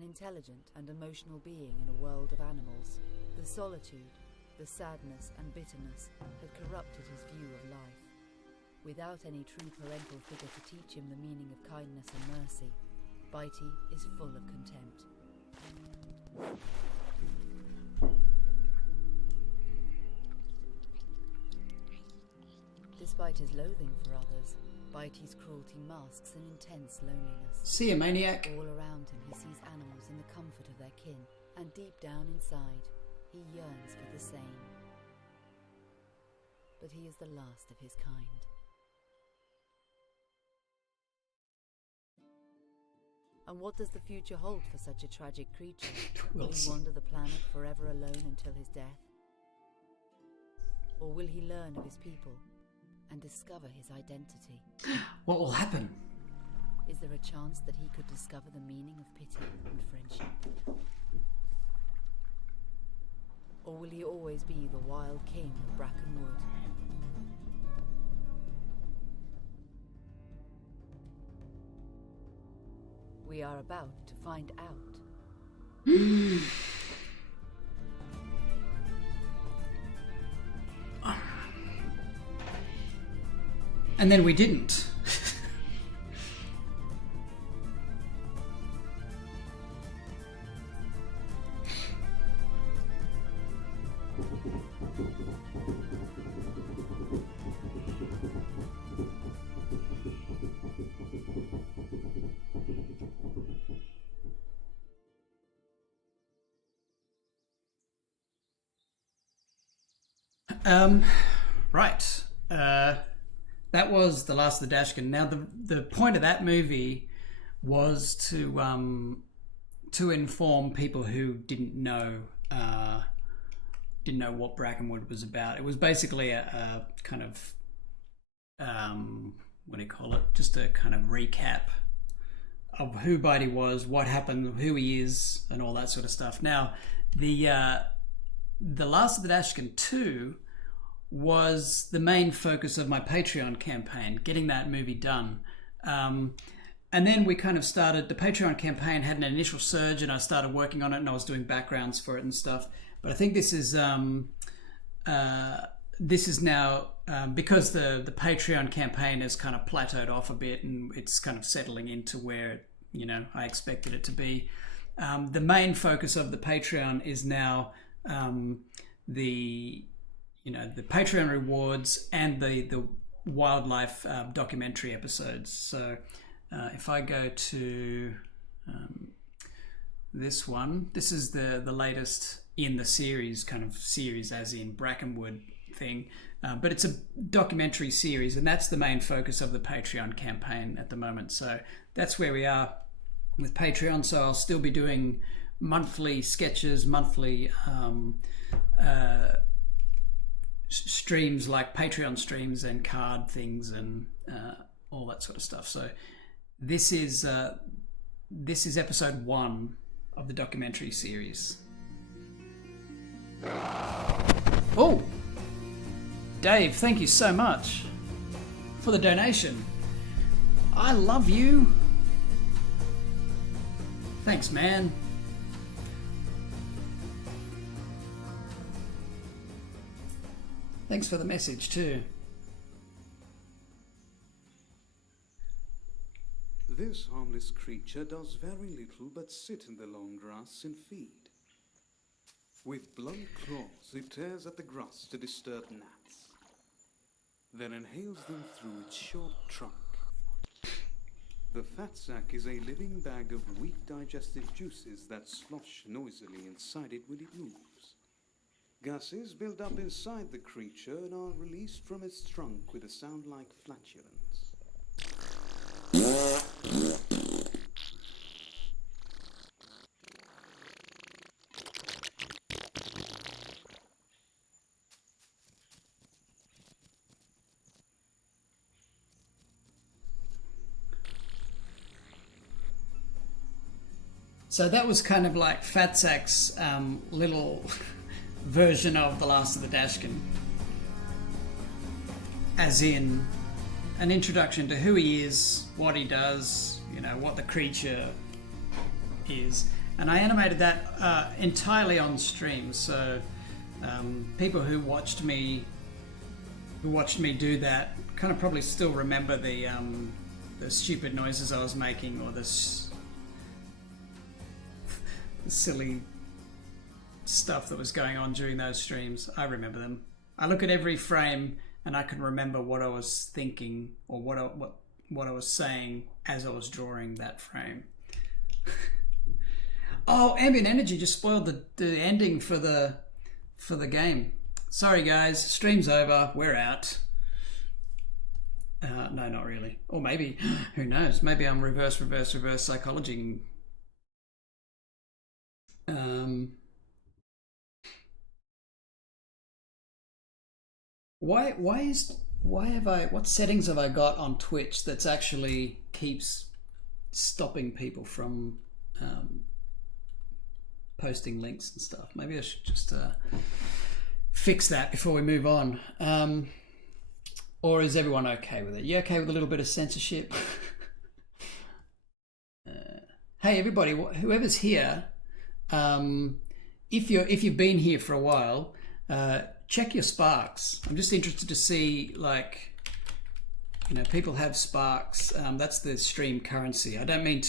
an intelligent and emotional being in a world of animals. The solitude, the sadness and bitterness had corrupted his view of life. Without any true parental figure to teach him the meaning of kindness and mercy, Bitey is full of contempt. Despite his loathing for others, Bitey's cruelty masks an intense loneliness. See ya, maniac. All around him he sees animals in the comfort of their kin, and deep down inside, he yearns for the same. But he is the last of his kind. And what does the future hold for such a tragic creature? Will he wander the planet forever alone until his death? Or will he learn of his people and discover his identity? What will happen? Is there a chance that he could discover the meaning of pity and friendship? Or will he always be the wild king of Brackenwood? We are about to find out. And then we didn't. Right. That was The Last of the Dashkin. Now, the point of that movie was to inform people who didn't know what Brackenwood was about. It was basically a kind of what do you call it? Just a kind of recap of who Bitey was, what happened, who he is, and all that sort of stuff. Now, the Last of the Dashkin 2 was the main focus of my Patreon campaign, getting that movie done. And then we kind of started, the Patreon campaign had an initial surge and I started working on it and I was doing backgrounds for it and stuff. But I think this is now, because the Patreon campaign has kind of plateaued off a bit and it's kind of settling into where, I expected it to be. The main focus of the Patreon is now the Patreon rewards and the wildlife documentary episodes. So if I go to this one, this is the latest in the series, kind of series as in Brackenwood thing, but it's a documentary series and that's the main focus of the Patreon campaign at the moment. So that's where we are with Patreon. So I'll still be doing monthly sketches, monthly streams like Patreon streams and card things and all that sort of stuff. So this is episode 1 of the documentary series. Oh, Dave, thank you so much for the donation. I love you. Thanks, man. Thanks for the message too. This harmless creature does very little but sit in the long grass and feed. With blunt claws, it tears at the grass to disturb gnats, then inhales them through its short trunk. The fat sac is a living bag of weak digestive juices that slosh noisily inside it when it moves. Gases build up inside the creature and are released from its trunk with a sound like flatulence. So that was kind of like Fatsac's little version of The Last of the Dashkin. As in an introduction to who he is, what he does, what the creature is. and I animated that entirely on stream. So people who watched me do that kind of probably still remember the stupid noises I was making, or the silly stuff that was going on during those streams. I remember them. I look at every frame and I can remember what I was thinking, or what I was saying as I was drawing that frame. Oh, ambient energy just spoiled the ending for the game. Sorry guys, stream's over. We're out. No, not really. Or maybe, who knows? Maybe I'm reverse psychology. What settings have I got on Twitch that's actually keeps stopping people from posting links and stuff? Maybe I should just fix that before we move on. Or is everyone okay with it? You okay with a little bit of censorship? Hey everybody, whoever's here, if you've been here for a while, check your sparks. I'm just interested to see, like, you know, people have sparks. That's the stream currency. I don't mean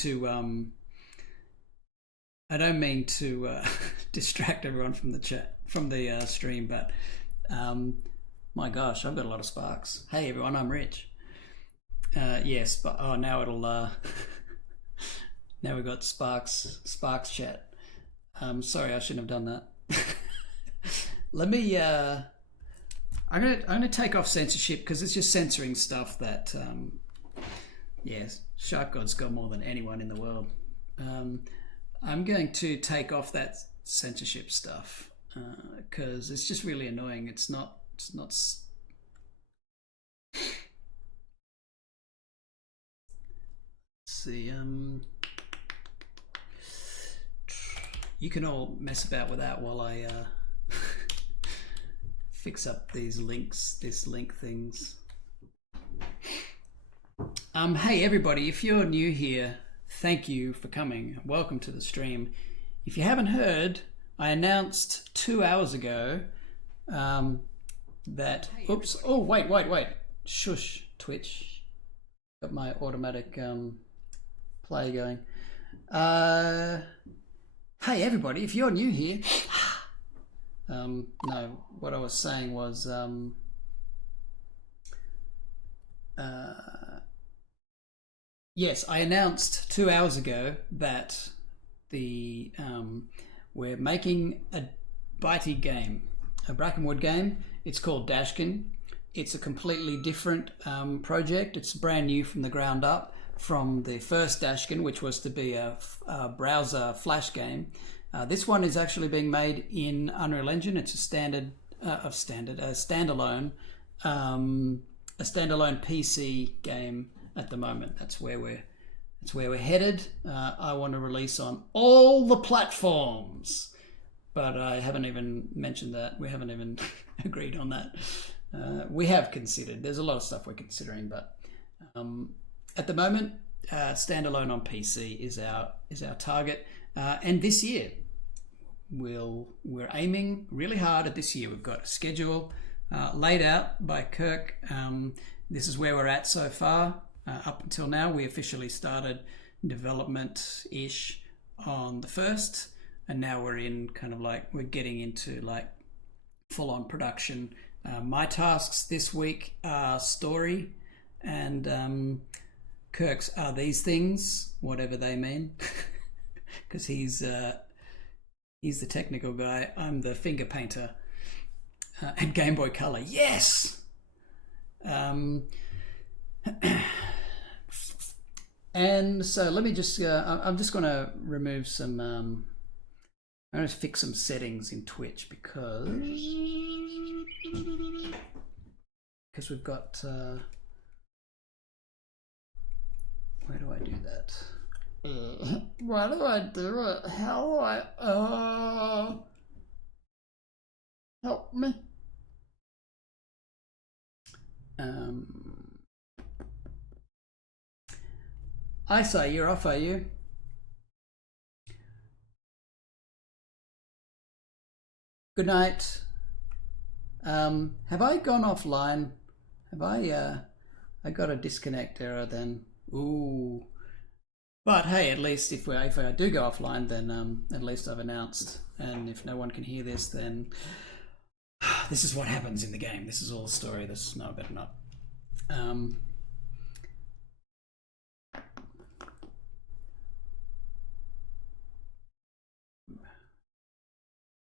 to distract everyone from the chat, from the stream, but my gosh, I've got a lot of sparks. Hey everyone, I'm Rich. Yes, but now it'll now we've got sparks chat. Sorry, I shouldn't have done that. Let me I'm gonna take off censorship because it's just censoring stuff that yes, Shark God's got more than anyone in the world. I'm going to take off that censorship stuff because it's just really annoying. It's not see, you can all mess about with that while I fix up these links, this link things. Hey everybody, if you're new here, thank you for coming. Welcome to the stream. If you haven't heard, I announced 2 hours ago that, oops, oh wait, shush, Twitch. Got my automatic play going. Hey everybody, if you're new here, no, what I was saying was yes, I announced 2 hours ago that we're making a Bitey game, a Brackenwood game. It's called Dashkin. It's a completely different project. It's brand new from the ground up from the first Dashkin, which was to be a browser flash game. This one is actually being made in Unreal Engine. It's a standalone PC game at the moment. That's where we're headed. I want to release on all the platforms, but I haven't even mentioned that. We haven't even agreed on that. We have considered. There's a lot of stuff we're considering, but at the moment, standalone on PC is our target. And this year, we're aiming really hard at this year. We've got a schedule laid out by Kirk. This is where we're at so far. Up until now, we officially started development-ish on the 1st, and now we're getting into like full-on production. My tasks this week are story, and Kirk's are these things, whatever they mean, because he's the technical guy. I'm the finger painter and Game Boy Color. Yes. And so let me just, I'm just going to remove some, I'm going to fix some settings in Twitch because we've got, where do I do that? Why do I do it? How do I, help me. I say you're off, are you? Good night. Have I gone offline? Have I got a disconnect error then? Ooh. But hey, at least if I do go offline, then at least I've announced. And if no one can hear this, then this is what happens in the game. This is all a story. No, I better not.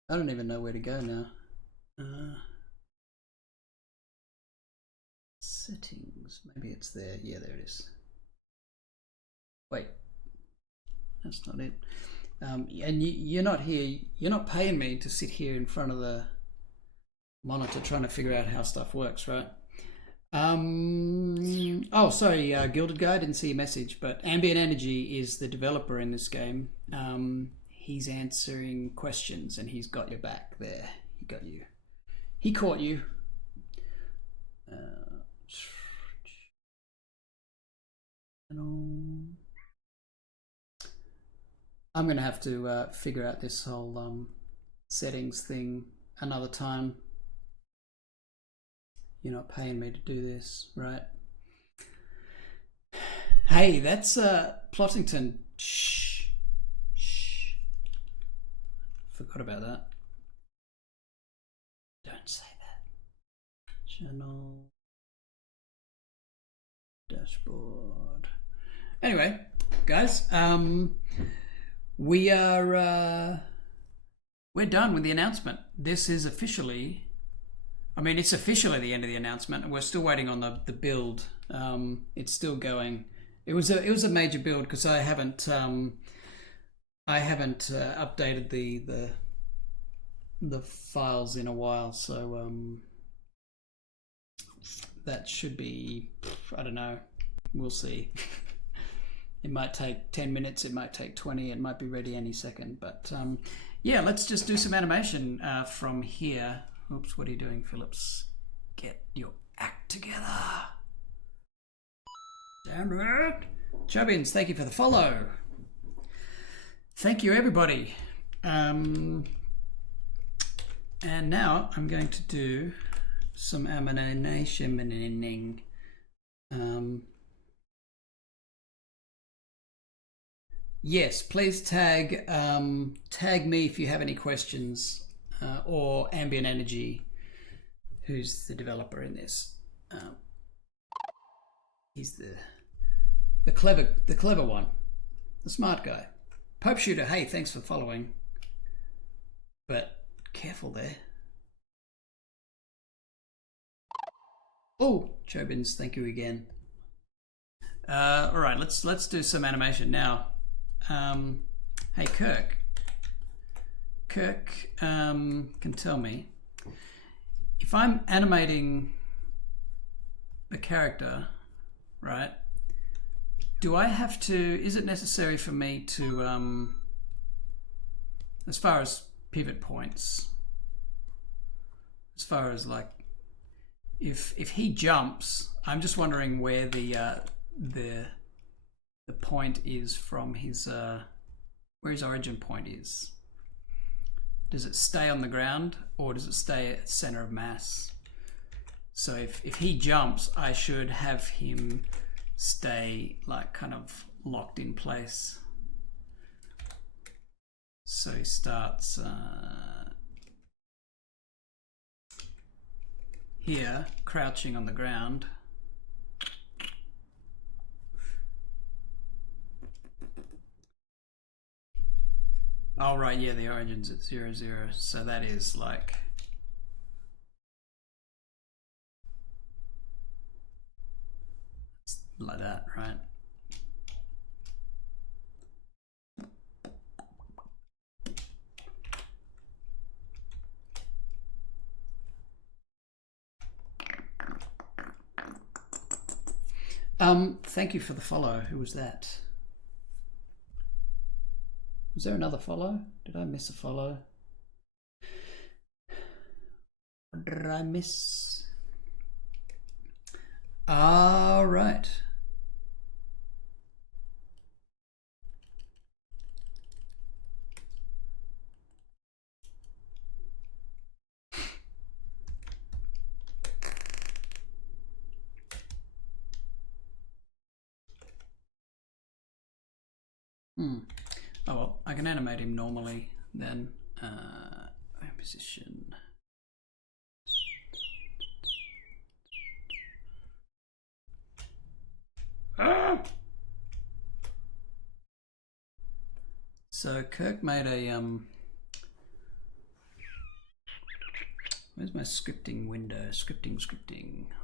I don't even know where to go now. Settings. Maybe it's there. Yeah, there it is. Wait. That's not it. And you're not here. You're not paying me to sit here in front of the monitor trying to figure out how stuff works, right? Oh, sorry, Gilded Guy, didn't see your message, but Ambient Energy is the developer in this game. He's answering questions and he's got your back there. He got you. He caught you. I'm going to have to figure out this whole settings thing another time. You're not paying me to do this, right? Hey, that's Plottington. Shh. Shh. Forgot about that. Don't say that. Channel. Dashboard. Anyway, guys, we're done with the announcement. This is officially, I mean, it's officially the end of the announcement, and we're still waiting on the build. It's still going. It was a major build because I haven't updated the files in a while, so that should be, I don't know, we'll see. It might take 10 minutes, it might take 20, it might be ready any second, but yeah, let's just do some animation from here. Oops, what are you doing, Phillips? Get your act together. Damn it. Chubbins, thank you for the follow. Thank you, everybody. And now I'm going to do some animation. Yes, please tag me if you have any questions, or Ambient Energy, who's the developer in this. He's the clever one, the smart guy. Pope Shooter, hey, thanks for following. But careful there. Oh, Chobins, thank you again. All right, let's do some animation now. Hey, Kirk can tell me if I'm animating the character, right? Do I have to? Is it necessary for me to, as far as pivot points, as far as like, if he jumps, I'm just wondering where the point is from his where his origin point is. Does it stay on the ground or does it stay at center of mass? So if he jumps, I should have him stay like kind of locked in place. So he starts here, crouching on the ground. Oh, right, yeah, the origin's at 0, 0. So that is like... like that, right? Thank you for the follow. Who was that? Was there another follow? Did I miss a follow? What did I miss? All right. Oh well, I can animate him normally then. Position. Ah! So Kirk made a where's my scripting window? Scripting.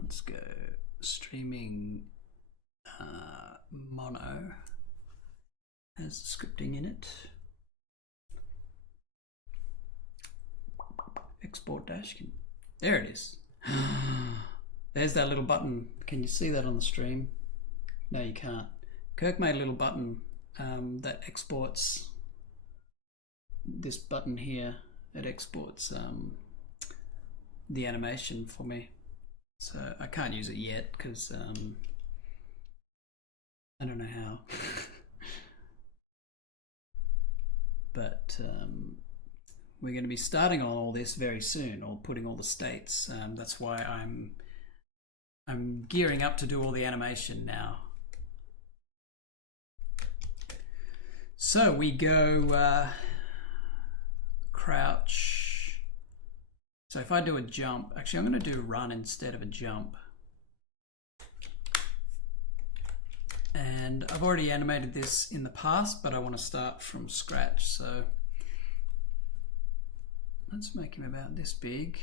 Let's go. Streaming mono has scripting in it. Export Dashkin. There it is. There's that little button. Can you see that on the stream? No, you can't. Kirk made a little button that exports this button here. It exports the animation for me. So I can't use it yet because I don't know how. But we're going to be starting on all this very soon, or putting all the states. That's why I'm gearing up to do all the animation now. So we go crouch. So if I do a jump, actually I'm going to do run instead of a jump. And I've already animated this in the past, but I want to start from scratch. So let's make him about this big.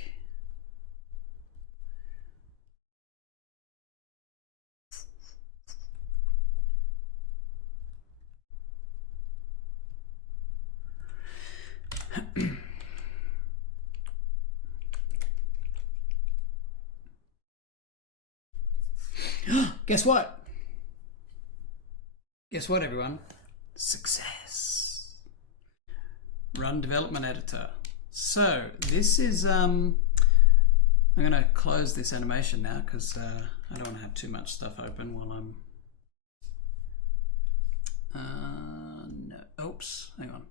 Guess what? Guess what, everyone? Success. Run development editor. So this is I'm going to close this animation now because I don't want to have too much stuff open while I'm no, oops, hang on.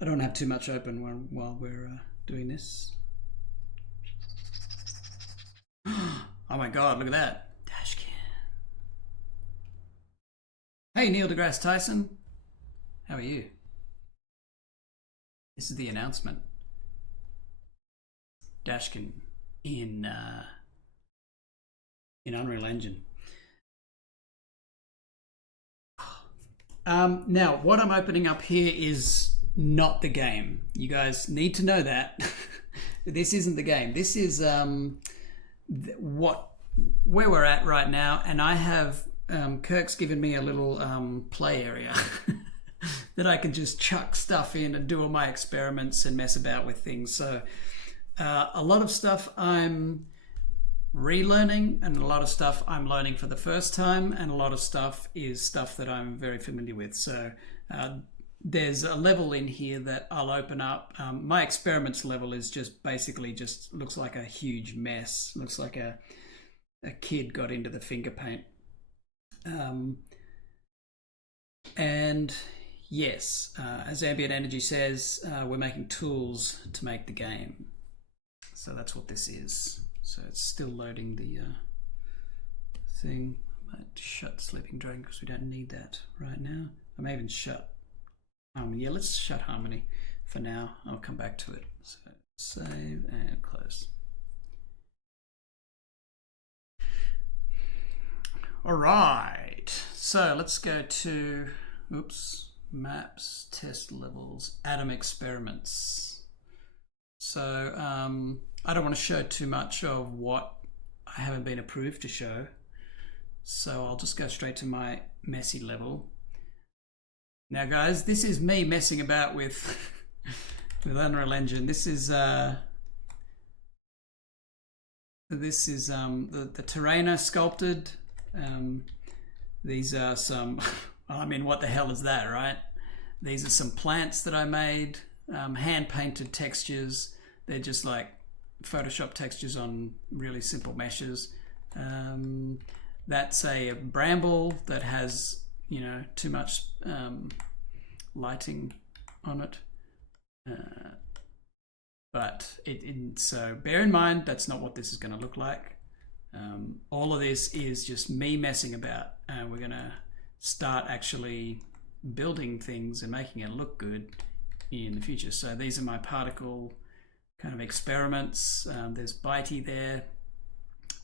I don't have too much open while we're doing this. Oh my god, look at that. Dashkin. Hey, Neil deGrasse Tyson. How are you? This is the announcement. Dashkin in Unreal Engine. Now, what I'm opening up here is not the game. You guys need to know that. This isn't the game. This is where we're at right now, and I have Kirk's given me a little play area that I can just chuck stuff in and do all my experiments and mess about with things. So a lot of stuff I'm relearning, and a lot of stuff I'm learning for the first time, and a lot of stuff is stuff that I'm very familiar with. So there's a level in here that I'll open up. My experiments level is just basically just looks like a huge mess. Looks like a kid got into the finger paint. And yes, as Ambient Energy says, we're making tools to make the game. So that's what this is. So it's still loading the thing. I might shut Sleeping Dragon because we don't need that right now. I may even shut Harmony. Yeah, let's shut Harmony for now. I'll come back to it. So save and close. All right. So let's go to, maps, test levels, atom experiments. So I don't want to show too much of what I haven't been approved to show. So I'll just go straight to my messy level. Now guys, this is me messing about with Unreal Engine. This is the terrainer sculpted. These are some, I mean, what the hell is that, right? These are some plants that I made, hand painted textures. They're just like Photoshop textures on really simple meshes. That's a bramble that has, too much lighting on it. But so bear in mind, that's not what this is going to look like. All of this is just me messing about. We're going to start actually building things and making it look good in the future. So these are my particle kind of experiments. There's Bitey there.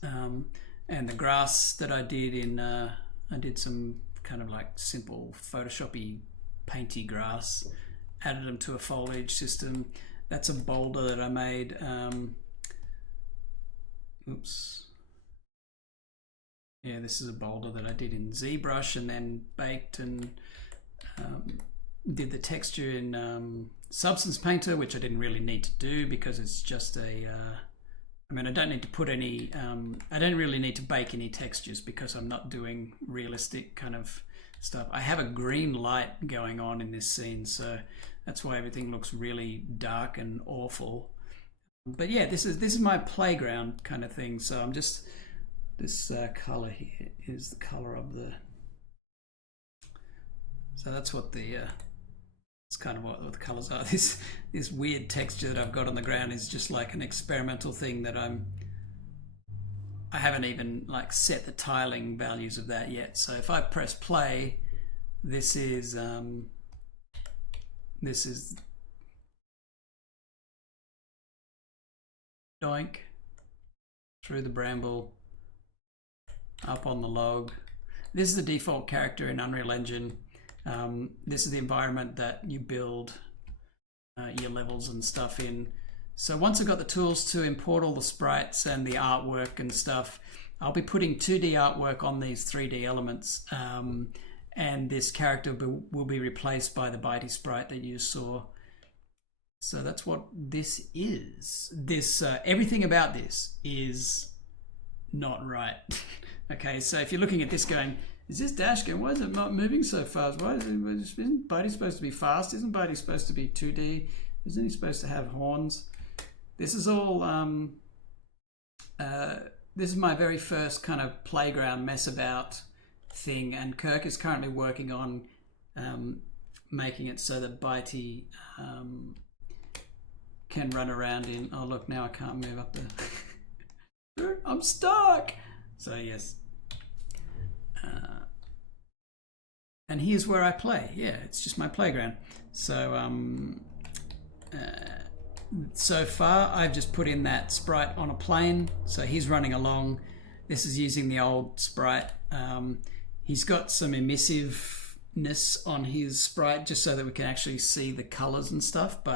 And the grass that I did I did some kind of like simple Photoshoppy painty grass, added them to a foliage system. That's a boulder that I made. Oops. Yeah, this is a boulder that I did in ZBrush and then baked and did the texture in Substance Painter, which I didn't really need to do because it's just I don't need to put any, I don't really need to bake any textures because I'm not doing realistic kind of stuff. I have a green light going on in this scene, so that's why everything looks really dark and awful. But yeah, this is my playground kind of thing. So I'm just, this color here is the color of the, so that's what the, it's kind of what the colors are. This weird texture that I've got on the ground is just like an experimental thing that I haven't even like set the tiling values of that yet. So if I press play, this is doink through the bramble, up on the log. This is the default character in Unreal Engine. This is the environment that you build your levels and stuff in. So once I've got the tools to import all the sprites and the artwork and stuff, I'll be putting 2D artwork on these 3D elements, and this character will be replaced by the Bitey sprite that you saw. So that's what this is. This everything about this is not right. Okay, so if you're looking at this going, is this Dashkin? Why is it not moving so fast? Isn't Bitey supposed to be fast? Isn't Bitey supposed to be 2D? Isn't he supposed to have horns? This is all, this is my very first kind of playground mess about thing, and Kirk is currently working on making it so that Bitey can run around in, oh look, now I can't move up there. I'm stuck! So yes. And here's where I play. Yeah, it's just my playground. So so far I've just put in that sprite on a plane, so he's running along. This is using the old sprite. He's got some emissiveness on his sprite just so that we can actually see the colors and stuff, but